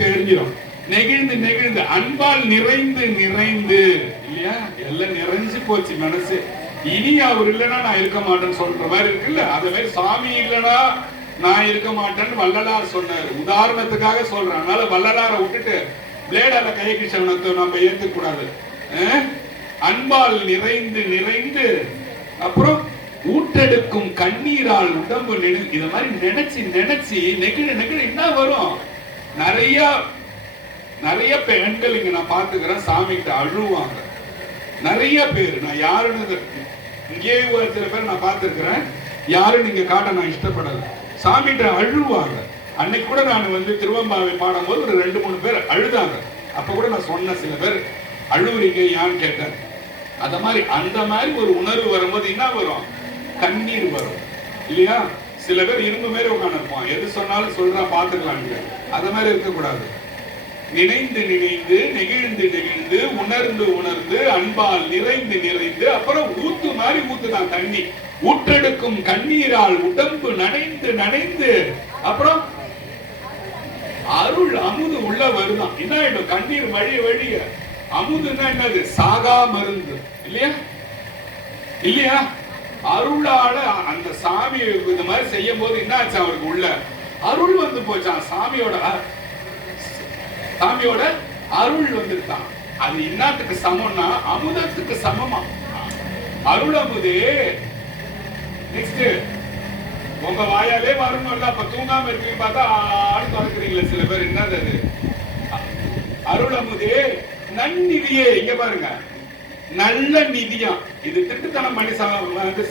தெரிஞ்சிடும். நெகிழ்ந்து நெகிழ்ந்து அன்பால் நிறைந்து நிறைந்து, இல்லையா? எல்லாம் நிறைஞ்சு போச்சு மனசு. இனி அவர் இல்லைன்னா நான் இருக்க மாட்டேன்னு சொல்ற மாதிரி இருக்குல்ல, அதே மாதிரி சாமி இல்லைன்னா நான் இருக்க மாட்டேன்னு வள்ளலார் சொன்னார். உதாரணத்துக்காக சொல்றேன். அதனால வள்ளலாரை விட்டுட்டு பிளேடால கையை கிருஷ்ணத்தை நம்ம ஏத்துக்க கூடாது. அன்பால் நிறைந்து நிறைந்து அப்புறம் ஊட்டெடுக்கும் கண்ணீரால் உடம்பு இத மாதிரி நினைச்சு நினைச்சு நெகிழ நெகிழ என்ன வரும். நிறைய பெண்கள் இங்க நான் பாத்துக்கிறேன் சாமி கிட்ட அழுவாங்க. நிறைய பேர் நான் யாருன்னு இங்கே சில பேர் நான் பார்த்திருக்கிறேன். யாரும் நீங்க காட்ட நான் இஷ்டப்படல. சாமிகிட்ட அழுவாங்க. அன்னைக்கு கூட நான் வந்து திருவம்பாவை பாடும் போது ஒரு 2-3 பேர் அழுதாங்க. அப்ப கூட நான் சொன்ன சில பேர் அழுவுறீங்க யான்னு கேட்டேன். அந்த மாதிரி ஒரு உணர்வு வரும்போது என்ன வரும், கண்ணீர் வரும் இல்லையா. சில பேர் இரும்பு மாரி உட்காந்து இருப்பான், எது சொன்னாலும் சொல்றான் பாத்துக்கலாம். அத மாதிரி இருக்கக்கூடாது. நினைந்து நினைந்து நெகிழ்ந்து நெகிழ்ந்து உணர்ந்து உணர்ந்து அன்பால் நிறைந்து நிறைந்து அப்புறம் ஊத்து மாதிரி ஊத்துதான் தண்ணி. ஊற்றெடுக்கும் கண்ணீரால் உடம்பு நனைந்து நனைந்து அப்புறம் அருள் அமுது உள்ள வருதான். என்ன ஆயிடும், கண்ணீர் வழிய வழிய அமுதுன்னா என்னது, சாகா மருந்து இல்லையா இல்லையா. அருளால அந்த சாமி இந்த மாதிரி செய்யும் போது என்ன ஆச்சு, அவருக்கு உள்ள அருள் வந்து போச்சான். சாமியோட அருள் வந்துருக்கான். அது என்னத்துக்கு சமம்னா அமுதத்துக்கு சமமா. அருள் அமுதே நெக்ஸ்ட் உங்க வாயாலே வரணும். அப்ப தூங்காம இருக்கீங்க பார்த்தா ஆடு தொடக்குறீங்களா சில பேர். என்னது அது, அருள் அமுதே நன்னிதியே. இங்க பாருங்க, நல்ல நிதியா. இது திட்டுத்தனம் பண்ணி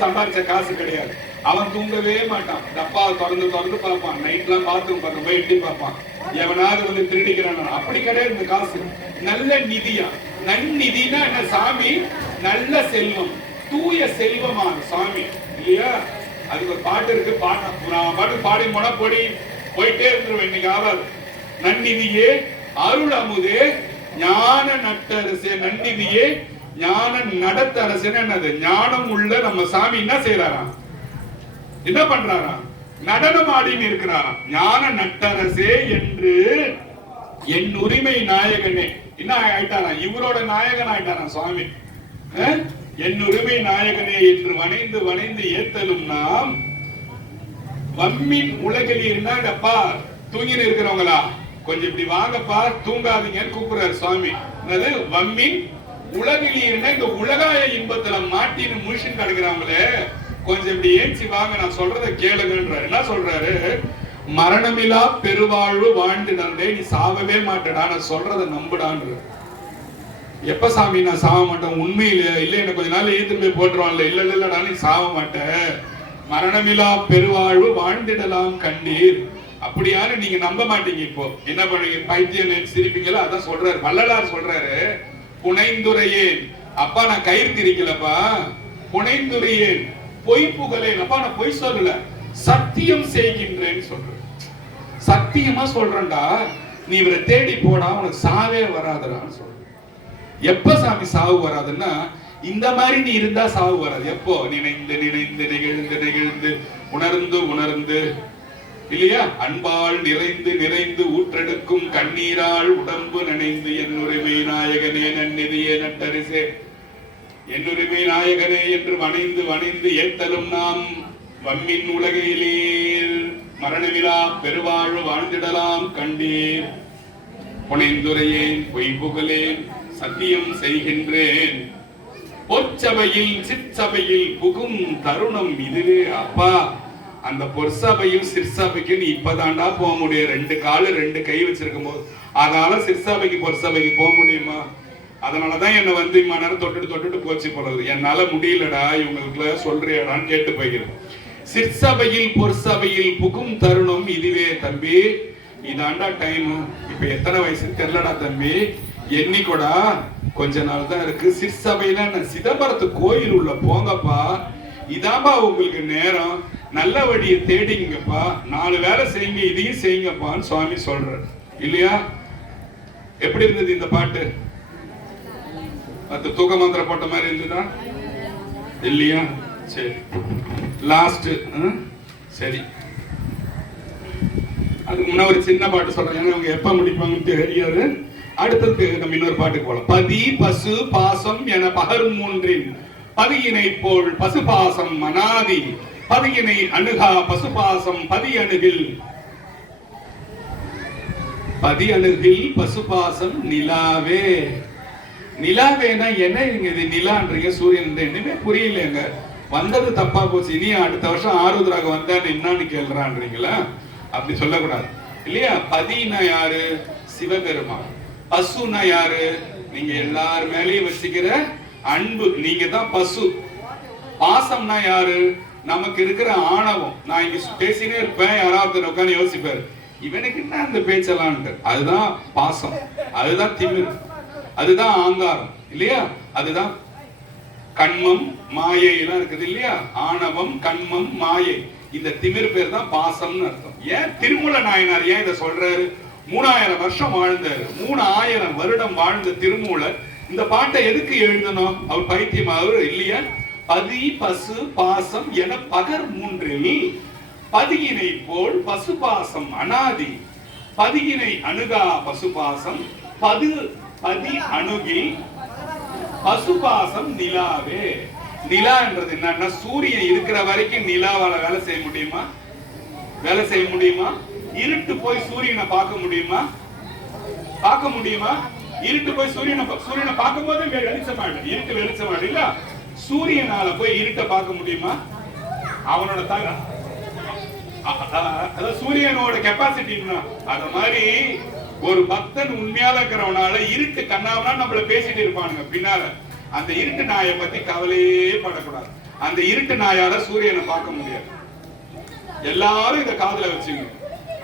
சம்பாதிச்ச காசு கிடையாது. அவன் தூங்கவே மாட்டான். டப்பா திறந்து திறந்து பார்ப்பான். நைட்லாம் பாத்ரூம் பக்கம் போய் எட்டி பார்ப்பான், எவனாவது வந்து திருடிக்கிறான். அப்படி கிடையாது இந்த காசு. நல்ல நிதியா. நன்னிதினா என்ன, சாமி நல்ல செல்வம், தூய செல்வமான சாமி இல்லையா. அதுக்கு ஒரு பாட்டு இருக்கு. பாட்டு பாடி போனா போயிட்டே இருந்துருவேன். இன்னைக்கு ஆவாது. நன்னிதியே அருள் அமுதே ஞான நட்டரசே. நன்னிதியே ஞான நடத்தரசேன்னு என்னது, ஞானம் உள்ள நம்ம சாமி என்ன செய்யறாராம், என்ன பண்றாராம், நடனம் ஆடின்னு இருக்கிறாராம். ஞான நட்டரசே என்று என் உரிமை நாயகனே. என்ன ஆயிட்டாராம், இவரோட நாயகன் ஆயிட்டாராம் சுவாமி. என் உரிமை நாயகனே என்று வணைந்து வணைந்து ஏத்தலும் நாம் வம்மின் உலகில் இருந்தாங்கப்பா. தூங்கின்னு இருக்கிறவங்களா கொஞ்சம் இப்படி வாங்கப்பா, தூங்காதீங்கன்னு கூப்பிடுறாரு சுவாமி. என்னது, வம்மின் உலகில் இருந்தா இந்த உலகாய இன்பத்துல மாட்டின்னு முழிச்சுன்னு கிடக்குறாங்களே, கொஞ்சம் இப்படி ஏஞ்சி வாங்க, நான் சொல்றத கேளுங்கன்றாரு. என்ன சொல்றாரு, மரணமில்லா பெருவாழ்வு வாழ்ந்து நந்தே, நீ சாவவே மாட்டடா, நான் சொல்றத நம்புடான்ற. எப்ப சாமி நான் சாவ மாட்டேன், உண்மையில இல்ல என்ன கொஞ்ச நாள் ஏத்துட்டு போய் போட்டுருவான்ல. இல்ல இல்லடா நீ சாவ மாட்டேன், மரணமில்லா பெருவாழ்வு வாழ்ந்திடலாம் கண்டீர். அப்படியாரு நீங்க நம்ப மாட்டீங்க. இப்போ என்ன பண்ணுவீங்க, பைத்தியம் சிரிப்பீங்களா. அதான் சொல்றாரு வள்ளலார் சொல்றாரு, புனைந்துரையேன் அப்பா நான் கயிறு திரிக்கலப்பா, புனைந்துரையேன் பொய் புகழேன் அப்பா நான் பொய் சொல்லல, சத்தியம் செய்கின்றேன்னு சொல்றேன். சத்தியமா சொல்றேன்டா, நீ இவரை தேடி போடா உனக்கு சாவே வராதுடான்னு சொல்ற. எப்ப சாமி சாவு வராதுன்னா, இந்த மாதிரி நீ இருந்தா சாவு வராது. எப்போ நினைந்து நினைந்து நெகிழ்ந்து நெகிழ்ந்து உணர்ந்து உணர்ந்து இல்லையா, அன்பால் நிறைந்து நிறைந்து ஊற்றெடுக்கும் கண்ணீரால் உடம்பு நனைந்து என் உரிமை நாயகனே நன்னிதியே நட்டரிசே, என் உரிமை நாயகனே என்று வணைந்து வணைந்து ஏத்தலும் நாம் வம்மின் உலகிலே மரணமிலா பெருவாழ்வு வாழ்ந்திடலாம் கண்டீர். புனைந்துரையேன் பொய் புகழேன் சத்தியம் செய்கின்றேன், பொற்சபையில் சிற்சபையில் புகும் தருணம் இதுவே. அப்பா அந்த பொற்சபையும் சிற்சபைக்கு நீ இப்பதாண்டா போக முடியும். 2 காலு 2 கை வச்சிருக்கும் போது அதனால சிற்சபைக்கு பொற்சபைக்கு போக முடியுமா? அதனாலதான் என்ன வந்து இம்மா நேரம் தொட்டுட்டு போச்சு போறது. என்னால முடியலடா இவங்களுக்கு சொல்றியாடான்னு கேட்டு போய்கிறேன். சிற்சபையில் பொற்சபையில் புகும் தருணம் இதுவே. தம்பி இதாண்டா டைம். இப்ப எத்தனை வயசு தெரியலடா தம்பி, எண்ணிக்கொடா கொஞ்ச நாள் தான் இருக்கு. சிற்சபையில சிதம்பரத்து கோயில் உள்ள போங்கப்பா, இதாம்பா உங்களுக்கு நேரம், நல்ல வழியை தேடிங்கப்பா, 4 வேலை செய்யுங்க, இதையும் செய்யுங்கப்பான்னு சுவாமி சொல்றாரு இல்லையா. எப்படி இருந்தது இந்த பாட்டு? அது தூக்க மந்திர போட்ட மாதிரி இருந்ததா இல்லையா? சரி லாஸ்ட். சரி அதுக்கு முன்ன ஒரு சின்ன பாட்டு சொல்றேன், ஏன்னா அவங்க எப்ப முடிப்பாங்கன்னு தெரியாது. அடுத்தது நம்ம இன்னொரு பாட்டுக்கு போலாம். பதி பசு பாசம் என பகர் மூன்றின் பதியினை போல் பசு பாசம் மனாதி பதியினை அணுகா பசுபாசம் பதி அணுகில் பசுபாசம் நிலாவே. நிலாவேனா என்ன? இது நிலான்றீங்க, சூரியன் என்னமே புரியலங்க. வந்தது தப்பா போச்சு. இனி அடுத்த வருஷம் ஆருத்ராக வந்தா என்னன்னு கேள்றான்றீங்களா? அப்படி சொல்லக்கூடாது இல்லையா? பதினா யாரு? சிவபெருமான். பசுனா யாரு? நீங்க எல்லார் மேலேயும் வச்சுக்கிற அன்பு, நீங்க தான் பசு. பாசம்னா யாரு? நமக்கு இருக்கிற ஆணவம். நான் இங்க பேசினே இருப்பேன், யாராவது உட்காந்து யோசிப்பாரு, இவனுக்கு என்ன அந்த பேச்சலான்ட்டு. அதுதான் பாசம், அதுதான் திமிர், அதுதான் ஆங்காரம் இல்லையா? அதுதான் கண்மம் மாயை எல்லாம் இருக்குது இல்லையா? ஆணவம், கண்மம், மாயை, இந்த திமிர் பேர் தான் பாசம்னு அர்த்தம். ஏன் திருமூல நாயனார் ஏன் இதை சொல்றாரு? 3000 வருஷம் வாழ்ந்தாரு. 3000 வருடம் வாழ்ந்த திருமூலர் இந்த பாட்டை எதுக்கு எழுதணும்? அவர் பைத்தியம் அவர் இல்லையா? பதி பசு பாசம் என பகர் மூன்றில் பதியினை போல் பசுபாசம் அனாதி. பதியினை அணுகா பசுபாசம் பதி அணுகில் பசுபாசம் நிலாவே. நிலா என்றது என்னன்னா, சூரியன் இருக்கிற வரைக்கும் நிலாவால வேலை செய்ய முடியுமா? வேலை செய்ய முடியுமா? இருட்டு போய் சூரியனை பார்க்க முடியுமா? பார்க்க முடியுமா? இருட்டு போய் சூரியனை பார்க்கும் போது வெளிச்சமாடு, இருட்டு வெளிச்சமாடு இல்ல. சூரியனால போய் இருட்டை பார்க்க முடியுமா? அவனோட சூரியனோட கெப்பாசிட்டி அத மாதிரி ஒரு பக்தன் உண்மையால இருக்கிறவனால இருட்டு கண்ணாவனா நம்மள பேசிட்டு இருப்பானுங்க பின்னால. அந்த இருட்டு நாயை பத்தி கவலையே படக்கூடாது. அந்த இருட்டு நாயால சூரியனை பார்க்க முடியாது. எல்லாரும் இத காதுல வச்சுங்க.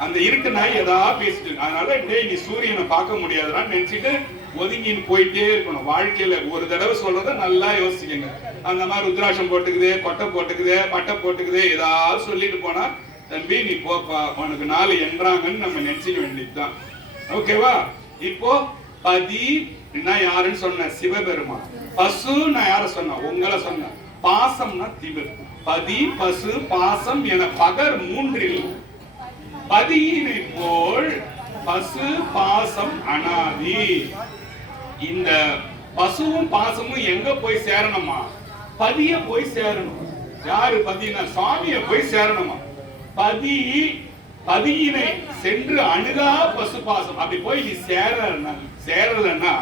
அந்த இருட்டு நாய் ஏதாவது பேசிட்டு, அதனால டேய் நீ சூரியனை பார்க்க முடியாதுன்னு நினைச்சிட்டு ஒதுங்கின்னு போயிட்டே இருக்கணும். வாழ்க்கையில ஒரு தடவை சொல்றத நல்லா யோசிக்கங்க. அந்த மாதிரி ருத்ராட்சம் போட்டுக்குதே, கொட்டை போட்டுக்குதே, பட்டை போட்டுக்குதே, ஏதாவது சொல்லிட்டு போனா தம்பி நீ போப்பா, உனக்கு 4 என்றாங்கன்னு நம்ம நினைச்சிக்க வேண்டியதுதான். ஓகேவா? இப்போ பதி யாருன்னு சொன்ன? சிவபெருமான். பசு நான் யார சொன்ன? உங்களை சொன்ன. பாசம்னா திமிர். பதி பசு பாசம் என பகர் மூன்றில் பதியினை போல் பசு பாசம் அனாதி. இந்த பசுவும் பாசமும் எங்க போய் சேரணுமா? பதிய போய் சேரணும். யாரு பதினா? சுவாமிய போய் சேரணுமா? பதியினை சென்று அணுகா பசுபாசம். அப்படி போய் நீ சேரலன்னா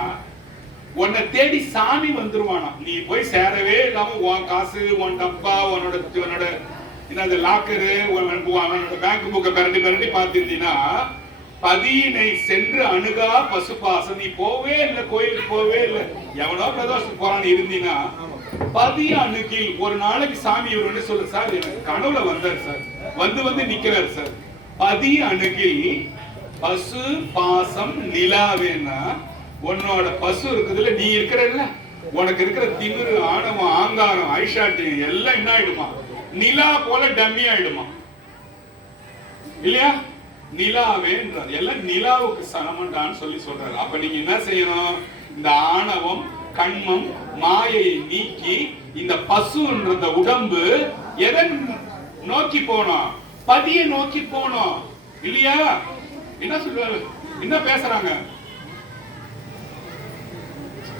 உன்னை தேடி சாமி வந்துருவானா? நீ போய் சேரவே இல்லாம உன் காசு, உன் டப்பா, உன்னோட லாக்கரு, உன்னோட பேங்க் புக்கை பரண்டி பார்த்திருந்தீங்கன்னா, பதியினை சென்று அணுகா பசுபாசம். நீ போவே இல்லை, கோயிலுக்கு போவே இல்லை, எவனோ பிரதோஷத்துக்கு போறான்னு இருந்தீங்கன்னா, பதி அணுகில் ஒரு நாளைக்கு சாமி இவரு சொல்லு சார், எனக்கு கனவுல வந்தார் சார், வந்து நிக்கிறார் சார். பதி அணுகில் பசு பாசம் நிலாவேன்னா, உன்னோட பசு இருக்குதுல்ல, நீ இருக்கிறல்ல, உனக்கு இருக்கிற திமிரு, ஆணவம், ஆங்காரம், ஐஷாட்டியம் எல்லாம் என்ன ஆயிடுமா? நிலா போல டம்மி ஆயிடுமா இல்லையா? நிலாவேன்றார். எல்லாம் நிலாவுக்கு சமம்டான்னு சொல்றாரு. அப்ப நீங்க என்ன செய்யணும்? இந்த ஆணவம், கண்மம், மாயையை நீக்கி இந்த பசுன்ற உடம்பு எதை நோக்கி போனோம்? பதியை நோக்கி போனோம் இல்லையா? என்ன சொல்றாரு? என்ன பேசுறாங்க?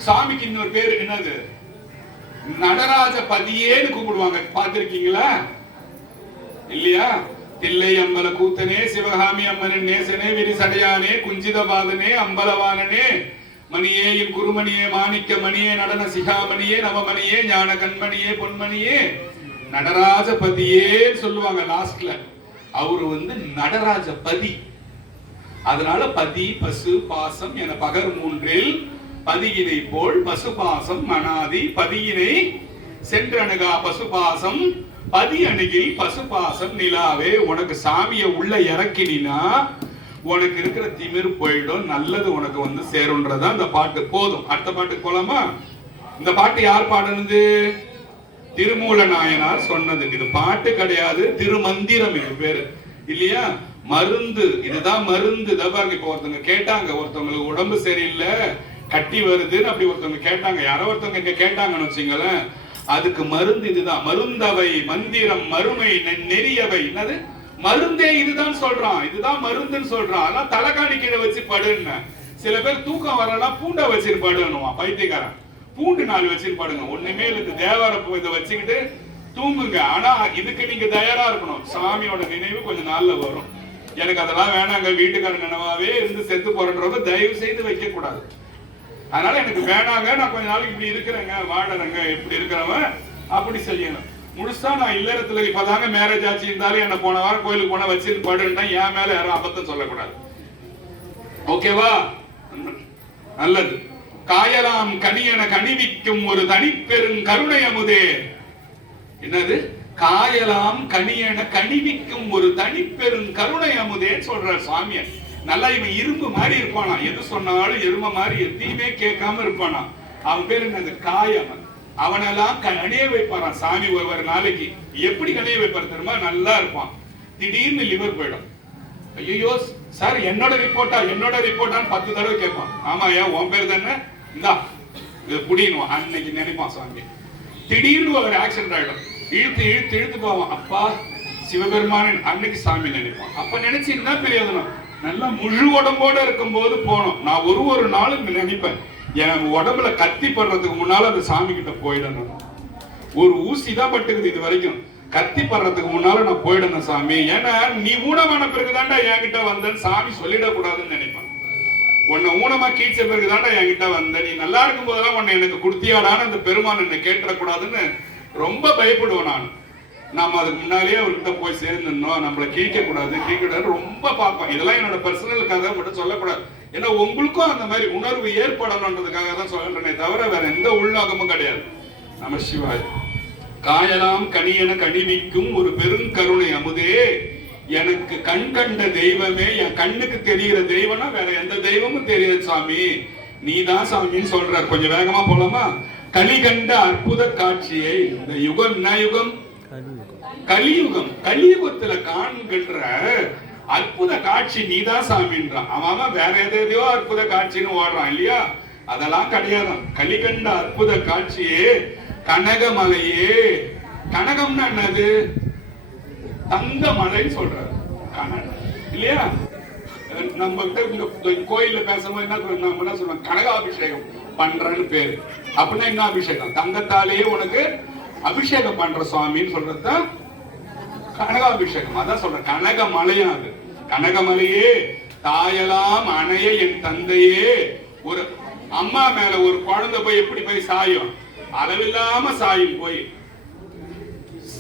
சாமிக்கு இன்னொரு பேரு என்னது? நடராஜ பதியேன்னு கூப்பிடுவாங்க. பார்த்திருக்கீங்களா இல்லையா? தில்லை அம்பல கூத்தனே, சிவகாமி அம்மனின் நேசனே, விரிசடையானே, குஞ்சித பாதனே, அம்பலவானனே, மணியே என் குருமணியே, மாணிக்க மணியே, நடன சிகாமணியே, நவமணியே, ஞான கண்மணியே, பொன்மணியே, நடராஜ பதியே சொல்லுவாங்க லாஸ்ட்ல. அவரு நடராஜ பதி. அதனால பதி பசு பாசம் என பகர் மூன்றில் பதியினை போல் பசுபாசம் அனாதி. பதியினை சென்றணுகா பசுபாசம் பதி அணுகில் பசுபாசம் நிலாவே. உனக்கு சாமியை உள்ள இறக்கினா உனக்கு இருக்கிற திமிர் போயிடும், நல்லது உனக்கு சேரும்ன்றதா இந்த பாட்டு. போதும், அடுத்த பாட்டுக்கு போலாமா? இந்த பாட்டு யார் பாடுனது? திருமூல நாயனார் சொன்னது. இது பாட்டு கிடையாது, திருமந்திரம் இது பேரு இல்லையா? மருந்து, இதுதான் மருந்து. பாருங்க, இப்ப ஒருத்தவங்க கேட்டாங்க, ஒருத்தவங்களுக்கு உடம்பு சரியில்லை, கட்டி வருதுன்னு அப்படி ஒருத்தவங்க கேட்டாங்க. யாரோ ஒருத்தவங்க இங்க கேட்டாங்கன்னு வச்சுங்களேன், அதுக்கு மருந்து இதுதான். மருந்தவை மந்திரம் மறுமை நெறியவை. என்னது மருந்தே? இதுதான் சொல்றான், இதுதான் மருந்துன்னு சொல்றான். அதெல்லாம் தலைகாணி கீழே வச்சு படுன்னு. சில பேர் தூக்கம் வரலாம் பூண்டை வச்சிருப்பாடுன்னுவான் பைத்தியக்காரன். பூண்டு 4 வச்சிருப்பாடுங்க, ஒண்ணுமே இருக்கு. தேவார இதை வச்சுக்கிட்டு தூங்குங்க. ஆனா இதுக்கு நீங்க தயாரா இருக்கணும். சாமியோட நினைவு கொஞ்ச நாள்ல வரும். எனக்கு அதெல்லாம் வேணாங்க, வீட்டுக்கார நினைவாவே இருந்து செத்து போறன்றத தயவு செய்து வைக்க கூடாது. அதனால எனக்கு வேணாங்க, நான் கொஞ்ச நாளைக்கு இப்படி இருக்கிறேங்க, வாழறேங்க, இப்படி இருக்கிறவன் அப்படி செய்யணும். முழுசா நான் இல்லறத்துல இப்பதாங்க மேரேஜ் ஆச்சு, இருந்தாலும் என்ன போன வாரம் கோயிலுக்கு போன வச்சு படுன்னா என் மேல யாரும் அபத்தம் சொல்லக்கூடாது. ஓகேவா? நல்லது. காயலாம் கனியன கனிவிக்கும் ஒரு தனிப்பெரும் கருணை அமுதே. என்னது? காயலாம் கனியன கனிவிக்கும் ஒரு தனிப்பெரும் கருணை அமுதேன்னு சொல்றார் சுவாமியார். நல்லா இவன் இரும்பு மாதிரி இருப்பானா, எது சொன்னாலும் எரும மாதிரி எதையுமே கேட்காம இருப்பானா. அவன் பேர் என்னது? காயவன். அவனெல்லாம் கணிய வைப்பாரான் சாமி. ஒரு நாளைக்கு எப்படி கணிய வைப்பார் தெரியுமா? நல்லா இருப்பான், திடீர்னு லிவர் போயிடும். ஐயோ சார் என்னோட ரிப்போர்ட்டான்னு 10 தடவை கேட்பான். ஆமா, ஏன் உன் பேர் தானே, இந்தா இது புடினுவான். அன்னைக்கு நினைப்பான் சாமி. திடீர்னு ஒரு ஆக்சிடென்ட் ஆயிடும், இழுத்து போவான். அப்பா சிவபெருமானின் அன்னைக்கு சாமி நினைப்பான். அப்ப நினைச்சு என்ன பிரயோஜனம்? நல்லா முழு உடம்போட இருக்கும் போது போனோம். நான் ஒரு நாளும் நினைப்பேன், என் உடம்புல கத்தி படுறதுக்கு முன்னால அந்த சாமி கிட்ட போயிடணும். ஒரு ஊசி தான் பட்டுக்குது இது வரைக்கும், கத்தி படுறதுக்கு முன்னால நான் போயிடணும் சாமி. ஏன்னா நீ ஊனமான பிறகுதான்டா என்கிட்ட வந்தேன்னு சாமி சொல்லிடக்கூடாதுன்னு நினைப்பேன். உன்னை ஊனமா கீழ்ச்ச பிறகுதான்டா என்கிட்ட வந்த, நீ நல்லா இருக்கும் போதெல்லாம் உன்னை எனக்கு கொடுத்தியாடான்னு அந்த பெருமான் என்னை கேட்டுறக்கூடாதுன்னு ரொம்ப பயப்படுவேன் நான். நாம அதுக்கு முன்னாலேயே அவர்கிட்ட போய் சேர்ந்துடணும், நம்மளை கிழிக்க கூடாது ரொம்ப பார்ப்பேன். இதெல்லாம் என்னோட பர்சனலுக்காக மட்டும் சொல்லக்கூடாது. ஏன்னா உங்களுக்கும் அந்த மாதிரி உணர்வு ஏற்படணுன்றதுக்காக தான் சொல்றேனே தவிர வேற எந்த உள்நோக்கமும் கிடையாது. நம சிவாய். காயலாம் கனியன கனிவிக்கும் ஒரு பெருங்கருணை அமுதே. எனக்கு கண் கண்ட தெய்வமே, என் கண்ணுக்கு தெரிகிற தெய்வம்னா வேற எந்த தெய்வமும் தெரியாது சாமி, நீதான் சாமின்னு சொல்றார். கொஞ்சம் வேகமா போலாமா? களி கண்ட அற்புத காட்சியை. இந்த யுகம் என்ன யுகம்? கலியுகம். கலியுகத்துல காண்கின்ற அற்புத காட்சி நீதான் சாமின்றான். அவன் வேற எதையோ அற்புத காட்சின்னு ஓடுறான் இல்லையா? அதெல்லாம் கிடையாது. களி கண்ட அற்புத காட்சியே கனகமலையே. கனகம்னா என்னது? தங்க மலைன்னு சொல்றாரு இல்லையா? நம்ம கோயில்ல பேசும்போது என்ன சொல்றோம்? கனகாபிஷேகம் பண்றன்னு பேரு. அப்படின்னா என்ன அபிஷேகம்? தங்கத்தாலேயே உனக்கு அபிஷேகம் பண்ற சுவாமின்னு சொல்றதுதான் கனகாபிஷேகம். அதான் சொல்ற கனகமலையா. அது கனகமலையே தாயலாம் அணைய என் தந்தையே. ஒரு அம்மா மேல ஒரு குழந்தை போய் எப்படி போய் சாயும்? அளவில்லாம சாயும். போய்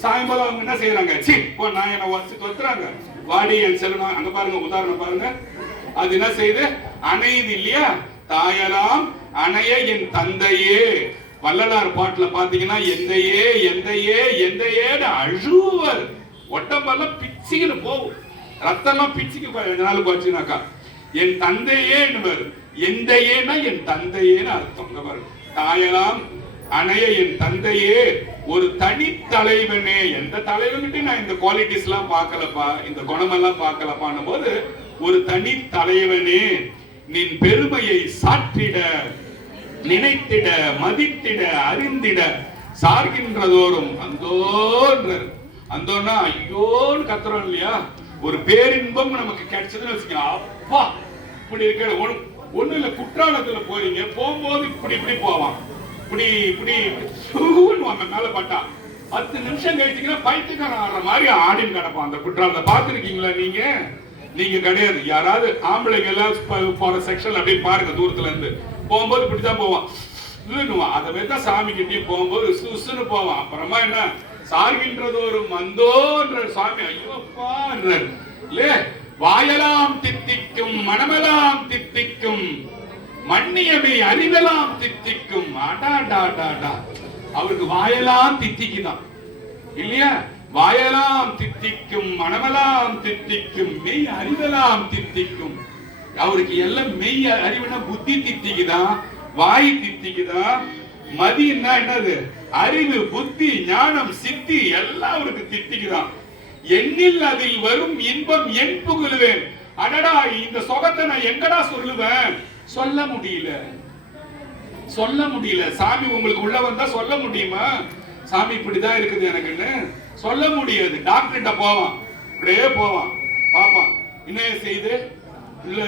சாயும் போது அவங்க என்ன செய்யறாங்க? நான் என்ன வச்சு தொத்துறாங்க. வாடி என் செல்வம். அங்க பாருங்க, உதாரணம் பாருங்க. அது என்ன செய்யுது? அணையுது இல்லையா? தாயலாம் அணைய என் தந்தையே. வள்ளலார் பாட்டுல பாத்தீங்கன்னா எந்தையே எந்தையே எந்தையேன்னு அழுவர். ஒட்டம்பெல்லாம் பிச்சுக்கிட்டு போகும், ரத்தம்லாம் பிச்சுக்கு நாளுக்கு வச்சுனாக்கா என் தந்தையே எந்தையேனா என் தந்தையேன்னு அர்த்தம். பாருங்க, தாயலாம் அணைய என் தந்தையே ஒரு தனி தலைவனே. எந்த தலைவன்கிட்ட நான் இந்த குவாலிட்டிஸ் எல்லாம் பார்க்கலப்பா, இந்த குணமெல்லாம் பார்க்கலப்பான்னும் போது ஒரு தனி தலைவனே நின் பெருமையை சாற்றிட நினைத்திட மதித்திட அறிந்திட சார்கின்றதோறும் அந்தோன்றார். அந்தோன்னா ஐயோன்னு கத்துறோம் இல்லையா? ஒரு பேரின்பம் நமக்கு கிடைச்சதுன்னு வச்சுக்கோங்க. அப்பா இப்படி இருக்க ஒண்ணு இல்ல, குற்றாலத்துல போறீங்க, போகும்போது இப்படி இப்படி போவான், இப்படி இப்படி மேல பட்டா 10 நிமிஷம் கழிச்சீங்கன்னா பைத்தியக்காரன் ஆடுற மாதிரி ஆடின்னு கிடப்பான் அந்த குற்றாலத்தை. பாத்துருக்கீங்களா நீங்க? நீங்க கிடையாது. யாராவது ஆம்பளைங்க எல்லாம் போற செக்ஷன் அப்படியே பாருங்க, தூரத்துல இருந்து போகும்போது இப்படிதான் போவான். அதை மாதிரிதான் சாமி கிட்டே போகும்போது சுசுன்னு போவான். அப்புறமா என்ன சார்கின்றது ஒரு மந்தோன்ற சாமி ஐயோப்பா இல்ல. வாயலாம் தித்திக்கும் மனமெல்லாம் தித்திக்கும் மண்ணியமை அறிவெல்லாம் தித்திக்கும். அவருக்கு வாயெல்லாம் தித்திக்குதான் இல்லையா? வாயெல்லாம் தித்திக்கும் மனமெல்லாம் தித்திக்கும் மெய் அறிவெல்லாம் தித்திக்கும். அவருக்கு எல்லாம் மெய் அறிவுனா புத்தி தித்திக்குதான், வாய் தித்திக்குதான். மதினா என்னது? அறிவு, புத்தி, ஞானம், சித்தி எல்லாம் அவருக்கு தித்திக்குதான். எண்ணில் அதில் வரும் இன்பம் என் புகழுவேன். அடடா, இந்த சொகத்தை நான் எங்கடா சொல்லுவேன்? சொல்ல முடியல, சொல்ல முடியல. சாமி உங்களுக்கு உள்ள வந்தா சொல்ல முடியுமா? சாமி இப்படிதான் இருக்குது எனக்குன்னு சொல்ல முடியாது. டாக்டர்கிட்ட போவான், இப்படியே போவான், பாப்பான், என்ன செய்து? இல்ல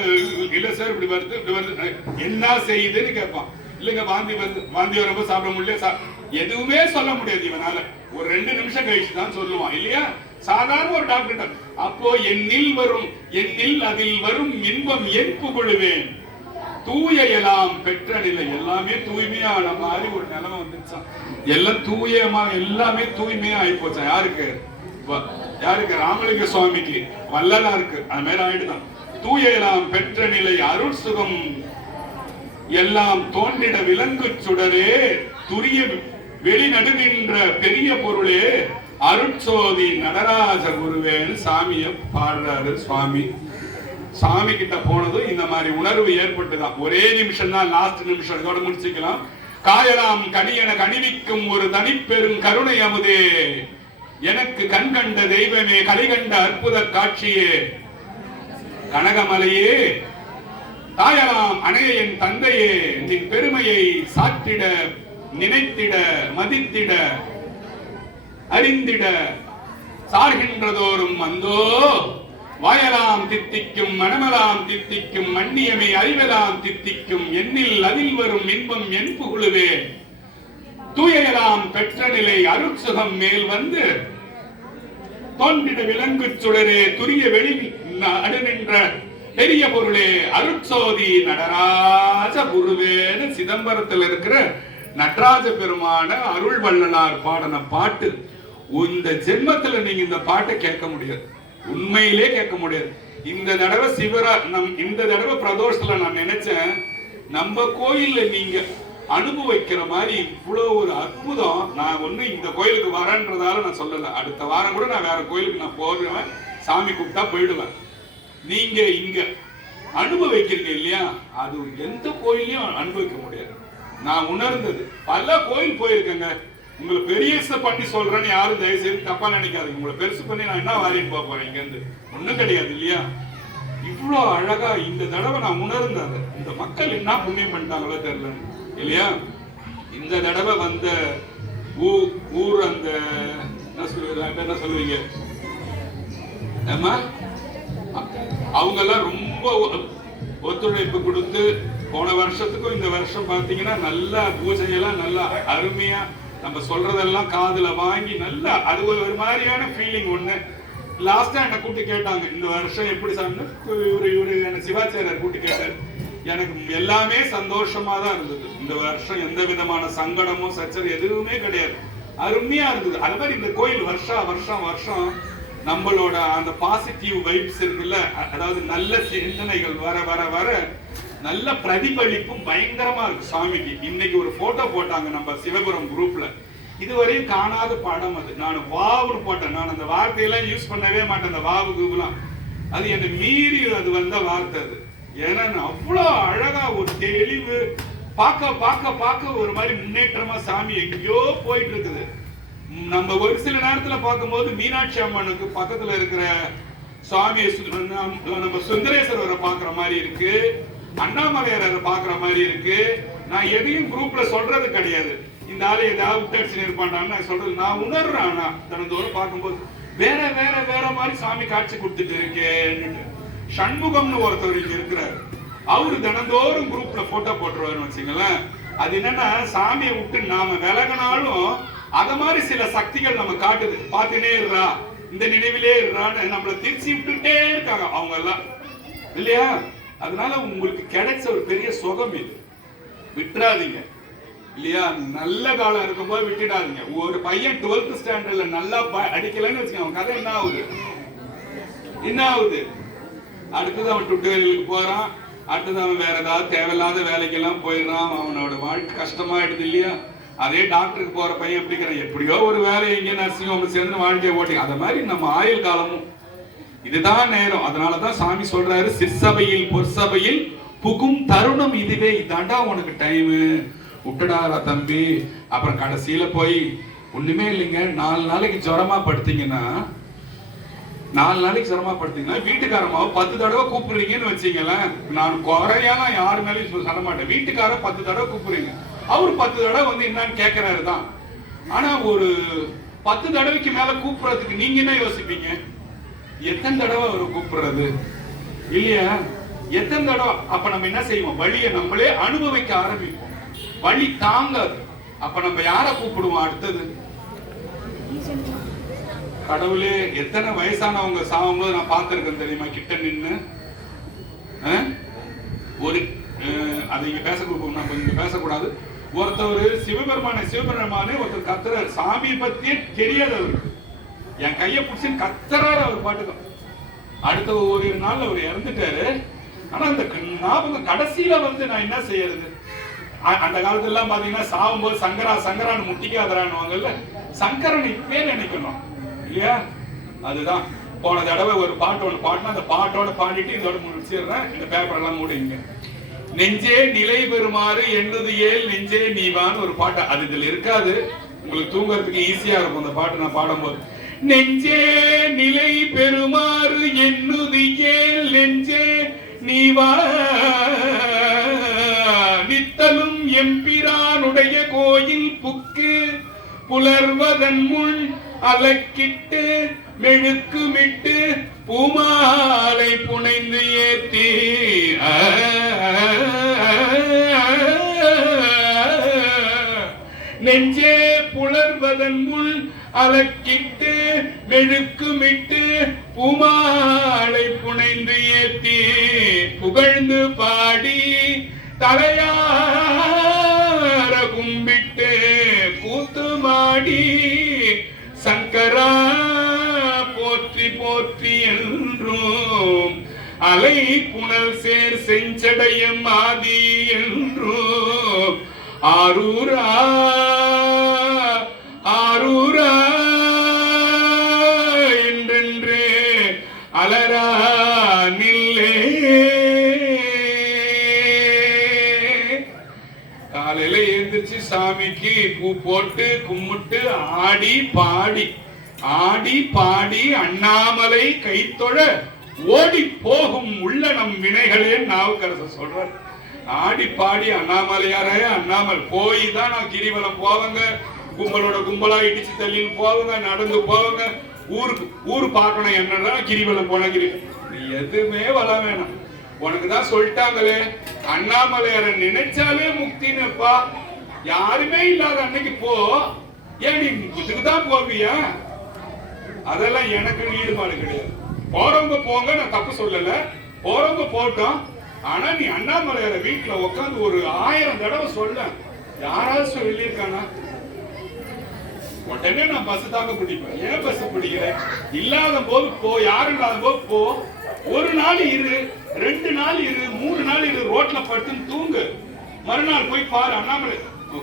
இல்ல சார் இப்படி வருது, இப்படி வருது, என்ன செய்யுதுன்னு கேட்பான். இல்லைங்க வாந்தி வருது, வாந்தி வரப்போ சாப்பிட முடியல, எதுவுமே சொல்ல முடியாது இவனால. ஒரு 2 நிமிஷம் கழிச்சு தான் சொல்லுவான் இல்லையா? சாதாரண ஒரு டாக்டர். அப்போ என்னில் அதில் வரும் இன்பம் என் புகழுவேன், தூய எல்லாம் பெற்ற நிலை. எல்லாமே தூய்மையான மாதிரி ஒரு நிலைமை வந்துச்சான். எல்லாம் தூயமா, எல்லாமே தூய்மையா ஆகி போச்சான். யாருக்கு? ராமலிங்க சுவாமிக்கு, வல்லலாருக்கு அது மாதிரி ஆயிடுதான். தூய எல்லாம் பெற்ற நிலை அருள் சுகம் எல்லாம் தோன்றிட விலங்கு சுடரே, துரிய வெளிநடுகின்ற பெரிய பொருளே, அருட்சோதி நடராஜ குருவேன்னு சாமிய பாடுறாரு சுவாமி. சாமி கிட்ட போனதும் இந்த மாதிரி உணர்வு ஏற்பட்டுதான். ஒரே நிமிஷம் தான், லாஸ்ட் நிமிஷம், இதோட முடிச்சுக்கலாம். காயலாம் கனியன கனிவிக்கும் ஒரு தனிப்பெரும் கருணை அமுதே, எனக்கு கண் கண்ட தெய்வமே, கலிகண்ட அற்புத காட்சியே, கனகமலையே, தாயலாம் அணைய என் தந்தையே, நின் பெருமையை சாற்றிட நினைத்திட மதித்திட அறிந்திட சார்கின்றதோறும் அந்தோ, வாயலாம் தித்திக்கும் மனமலாம் தித்திக்கும் மன்னியமை அறிவலாம் தித்திக்கும், என்னில் அதில் வரும் இன்பம் என் புகழுவே, தூயலாம் பெற்ற நிலை அருட்சுகம் மேல் வந்து தோன்றிட விலங்கு சுடரே, துரிய வெளி அடுநின்ற பெரிய பொருளே, அருட்சோதி நடராஜ குருவேன்னு சிதம்பரத்தில் இருக்கிற நடராஜ பெருமான அருள் வள்ளலார் பாடின பாட்டு. இந்த ஜென்மத்துல நீங்க இந்த பாட்டை கேட்க முடியாது, உண்மையிலே கேட்க முடியாது. இந்த தடவை இந்த தடவை பிரதோஷத்துல நான் நினைச்சேன், நம்ம கோயில்ல நீங்க அனுபவிக்கிற மாதிரி இவ்வளவு ஒரு அற்புதம். நான் ஒண்ணு இந்த கோயிலுக்கு வரேன்றதால நான் சொல்லல, அடுத்த வாரம் கூட நான் வேற கோயிலுக்கு நான் போடுவேன், சாமி கூப்பிட்டா போயிடுவேன். நீங்க இங்க அனுபவிக்கிறீங்க இல்லையா, அது எந்த கோயிலையும் அனுபவிக்க முடியாது. நான் உணர்ந்தது, பல கோயில் போயிருக்கேங்க. உங்களை பெரிய பண்ணி சொல்றேன்னு யாரும் தயவு செய்து தப்பா நினைக்காதீங்க. உங்களை பெருசு பண்ணி நான் என்ன வாரின்னு போறேன், இங்க இருந்து ஒண்ணும் கிடையாது இல்லையா. இவ்வளோ அழகா இந்த தடவை நான் உணர்ந்தது. இந்த மக்கள் என்ன புண்ணியம் பண்ணிட்டாங்களோ தெரியல இல்லையா. இந்த தடவை வந்த ஊர் அந்த என்ன சொல்லுவீங்க, அவங்க எல்லாம் ரொம்ப ஒத்துழைப்பு கொடுத்து, போன வருஷத்துக்கும் இந்த வருஷம் பாத்தீங்கன்னா நல்லா பூஜையெல்லாம் நல்லா அருமையா நம்ம சொல்றதெல்லாம் காதுல வாங்கி நல்லா, அது ஒரு மாதிரியான ஃபீலிங். ஒண்ணு லாஸ்டா என்ன கூட்டி கேட்டாங்க, இந்த வருஷம் எப்படி சார்ந்து இவரு சிவாச்சாரியர் கூட்டி கேட்டாரு. எனக்கு எல்லாமே சந்தோஷமா தான் இருந்தது. இந்த வருஷம் எந்த விதமான சங்கடமும் சச்சரவு எதுவுமே கிடையாது, அருமையா இருந்தது. அது மாதிரி இந்த கோயில் வருஷம் நம்மளோட அந்த பாசிட்டிவ் வைப்ஸ் இருக்குல்ல, அதாவது நல்ல சிந்தனைகள் வர வர வர நல்ல பிரதிபலிப்பும் பயங்கரமா இருக்கு சாமிக்கு. இன்னைக்கு ஒரு போட்டோ போட்டாங்க நம்ம சிவபுரம் குரூப்ல, இதுவரையும் காணாத படம் அது. நான் வாவுன்னு போட்டேன், நான் அந்த வார்த்தையெல்லாம் யூஸ் பண்ணவே மாட்டேன், அந்த வாவுக்குலாம். அது என்னை மீறி அது வந்த வார்த்தை அது. ஏன்னா அவ்வளோ அழகா ஒரு தெளிவு, பார்க்க ஒரு மாதிரி முன்னேற்றமா சாமி எங்கேயோ போயிட்டு இருக்குது. நம்ம ஒரு சில நேரத்துல பார்க்கும்போது மீனாட்சி அம்மனுக்கு பக்கத்துல இருக்கிற சுவாமியை நம்ம சுந்தரேஸ்வரரை பாக்குற மாதிரி இருக்கு, அண்ணாமலையாரை பாக்குற மாதிரி இருக்கு. நான் எதையும் குரூப்ல சொல்றது கிடையாது, இந்த ஆளு ஏதாவது விட்டடிச்சு இருப்பான்னு சொல்றது. நான் உணர்றேன், ஆனா தினந்தோறும் பார்க்கும்போது வேற வேற வேற மாதிரி சாமி காட்சி கொடுத்துட்டு இருக்கேன்னு. சண்முகம்னு ஒருத்தர் இங்க இருக்கிறார், அவரு தினந்தோறும் குரூப்ல போட்டோ போட்டுருவாருன்னு வச்சுங்களேன். அது என்னன்னா, சாமியை விட்டு நாம விலகினாலும் அத மாதிரி சில சக்திகள் நம்ம காட்டுது. பார்த்துனே இருறா, இந்த நினைவிலே இருறான்னு நம்மள திருச்சி விட்டுட்டே இருக்காங்க அவங்க எல்லாம் இல்லையா. அதனால உங்களுக்கு கிடைச்ச ஒரு பெரிய சுகம் இது, விட்டுறாதீங்க இல்லையா. நல்ல காலம் இருக்கும்போது விட்டுடாதீங்க. ஒரு பையன் 12th ஸ்டாண்டர்ட்ல நல்லா அடிக்கலன்னு வச்சுக்கோங்க, கதை என்ன ஆகுது? அடுத்தது அவன் டுட்டோரியலுக்கு போறான், அடுத்தது அவன் வேற ஏதாவது தேவையில்லாத வேலைக்கெல்லாம் போயிடுறான், அவனோட வாழ்க்கை கஷ்டமாயிடுது இல்லையா. அதே டாக்டருக்கு போற பையன் எப்படிங்கிறான், எப்படியோ ஒரு வேலை எங்கே நர்சிங் ஹோம் சேர்ந்து வாழ்க்கையை ஓட்டி. அத மாதிரி நம்ம ஆயுள் காலமும் இதுதான் நேரம். அதனாலதான் சாமி சொல்றாரு, சிற்சபையில் பொற்சபையில் புகும் தருணம் இதுவே, இதாண்டா உனக்கு டைமு, விட்டுடாரா தம்பி. அப்புறம் கடைசியில போய் ஒண்ணுமே இல்லைங்க, 4 நாளைக்கு ஜுரமா படுத்தீங்கன்னா வீட்டுக்காரமாவை 10 தடவை கூப்பிடுறீங்கன்னு வச்சீங்களேன். நான் குறையெல்லாம் யாரு மேலேயும் சொல்ல மாட்டேன், வீட்டுக்கார 10 தடவை கூப்பிடுறீங்க, அவரு 10 தடவை வந்து என்னன்னு கேட்கிறாரு தான். ஆனா ஒரு 10 தடவைக்கு மேல கூப்பிடுறதுக்கு நீங்க என்ன யோசிப்பீங்க? எத்தனை தடவை அவரை கூப்பிடுறது இல்லையா? எத்தனை தடவை? அப்ப நம்ம என்ன செய்வோம்? வழியை நம்மளே அனுபவிக்க ஆரம்பிப்போம். வழி தாங்காது. அப்ப நம்ம யார கூப்பிடுவோம் அடுத்தது? கடவுளே, எத்தனை வயசானவங்க சாகும்போது நான் பார்த்திருக்கேன் தெரியுமா, கிட்ட நின்று. ஒரு அதை இங்க நம்ம இங்க பேசக்கூடாது. ஒருத்தர் சிவபெருமானே ஒருத்தர் கத்துறாரு, சாமி பத்தியே தெரியாது அவருக்கு. என் கைய பிடிச்சி கத்துறாரு அவர் பாட்டுக்கும். அடுத்த ஒரு நாள் அவர் இறந்துட்டாரு. ஆனா அந்த ஞாபகம் கடைசியில நான் என்ன செய்யறது? அந்த காலத்துல எல்லாம் பாத்தீங்கன்னா சாகும்போது சங்கரான்னு முட்டிக்காதரான்னுவாங்கல்ல, சங்கரன் இப்பே நினைக்கணும் இல்லையா? அதுதான் போன தடவை ஒரு பாட்டு ஒண்ணு பாடினா அந்த பாட்டோட பாடிட்டு இதோட முடிச்சிடுறேன். இந்த பேப்பர் எல்லாம் மூடிங்க. நெஞ்சே நிலை பெறுமாறு எண்ணுது ஏல் நெஞ்சே நீவான்னு ஒரு பாட்டு. அது இதுல இருக்காது, உங்களுக்கு தூங்குறதுக்கு ஈஸியா இருக்கும் அந்த பாட்டு நான் பாடும்போது. நெஞ்சே நிலை பெறுமாறு எண்ணுது ஏல் நெஞ்சே நீவா நித்தலும் எம்பிரானுடைய கோயில் புக்கு புலர்வதன் முன் அலக்கிட்டு மெழுக்குமிட்டு பூமாலை புனைந்து ஏத்தி நெஞ்சே புலர்வதன் முன் அலக்கிட்டு மெழுக்குமிட்டு பூமாலை புனைந்து ஏத்தி புகழ்ந்து பாடி தலையார கும்பிட்டு கூத்து மாடி சங்கரா போற்றி போற்றி என்றும் அலை புனல் சேர் செஞ்சடையும் ஆதி என்றும் ஆரூரா ஆரூரா என்றென்று அலரா நில்லே. காலையில எழுந்திரிச்சு சாமிக்கு பூ போட்டு கும்பிட்டு ஆடி பாடி அண்ணாமலை கைத்தொழ ஓடி போகும் உள்ள நம் வினைகளே நாவுக்கரசர் சொல்றார். ஆடி பாடி அண்ணாமலையாரே அண்ணாமல் போய் தான் நான் கிரிவலம் போவங்க, கும்பலோட கும்பலா இடிச்சு தள்ளின்னு போவங்க, நடந்து போவங்க, ஊரு பார்க்கணும் என்னன்னா கிரிவலம் போன எதுவுமே வர வேணாம். உனக்குதான் சொல்லிட்டாங்களே அண்ணாமலையார நினைச்சாலே முக்தினப்பா, யாருமே இல்லாத அன்னைக்கு போ. ஏன் நீ இதுக்குதான் போவியா? அதெல்லாம் எனக்கு ஈடுபாடு கிடையாது. போறவங்க போங்க, நான் தப்பு சொல்லல, போறவங்க போட்டோம். ஆனா நீ அண்ணாமலையார வீட்டுல உட்காந்து ஒரு 1000 தடவை சொல்ல, யாராவது சொல்லியிருக்கானா? உடனே நான் பஸ் தாங்க பிடிப்பேன். ஏன் பஸ் பிடிக்கிறேன்? இல்லாத போது போ, யாரும் இல்லாத போது போ. ஒரு நாள் இரு, 2 நாள் இரு, 3 நாள் இரு, ரோட்ல படுத்துன்னு தூங்கு. மறுநாள் போய் பாரு அண்ணாமலை.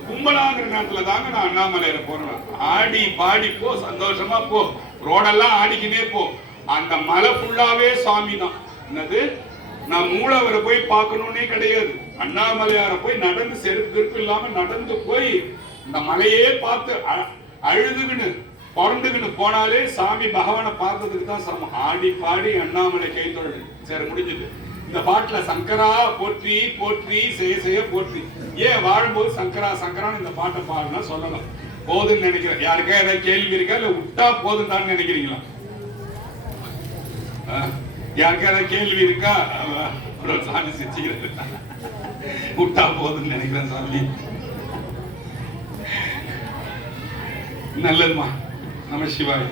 கும்பலாங்கிற நேரத்துல தாங்க நான் அண்ணாமலையில போறேன். ஆடி பாடி போ, சந்தோஷமா போ, ரோடெல்லாம் ஆடிக்கினே போ. அந்த மலை ஃபுல்லாவே சாமி தான். என்னது, நான் மூலவரை போய் பார்க்கணும்னே கிடையாது. அண்ணாமலையார போய் நடந்து செருக்கு இல்லாம நடந்து போய் இந்த மலையே பார்த்து அழுதுகின்னு பிறந்துகின்னு போனாலே சாமி பகவானை பார்த்ததுக்கு தான் சமம். ஆடி பாடி அண்ணாமலை கைத்தொழு. சரி, முடிஞ்சது. இந்த பாட்டுல சங்கரா போற்றி போற்றி செய்ய போற்றி. ஏன் வாழும்போது சங்கரா சங்கரான்னு இந்த பாட்டை பாடுனா சொல்லலாம். போதுன்னு நினைக்கிறேன். யாருக்கா ஏதாவது கேள்வி இருக்கா, இல்ல விட்டா போதும் தான் நினைக்கிறீங்களா? யாருக்கா ஏதாவது கேள்வி இருக்கா? சாமி சிரிச்சுக்கிறது, விட்டா போதுன்னு நினைக்கிறேன் சாமி. நல்லதுமா. நம சிவாய்.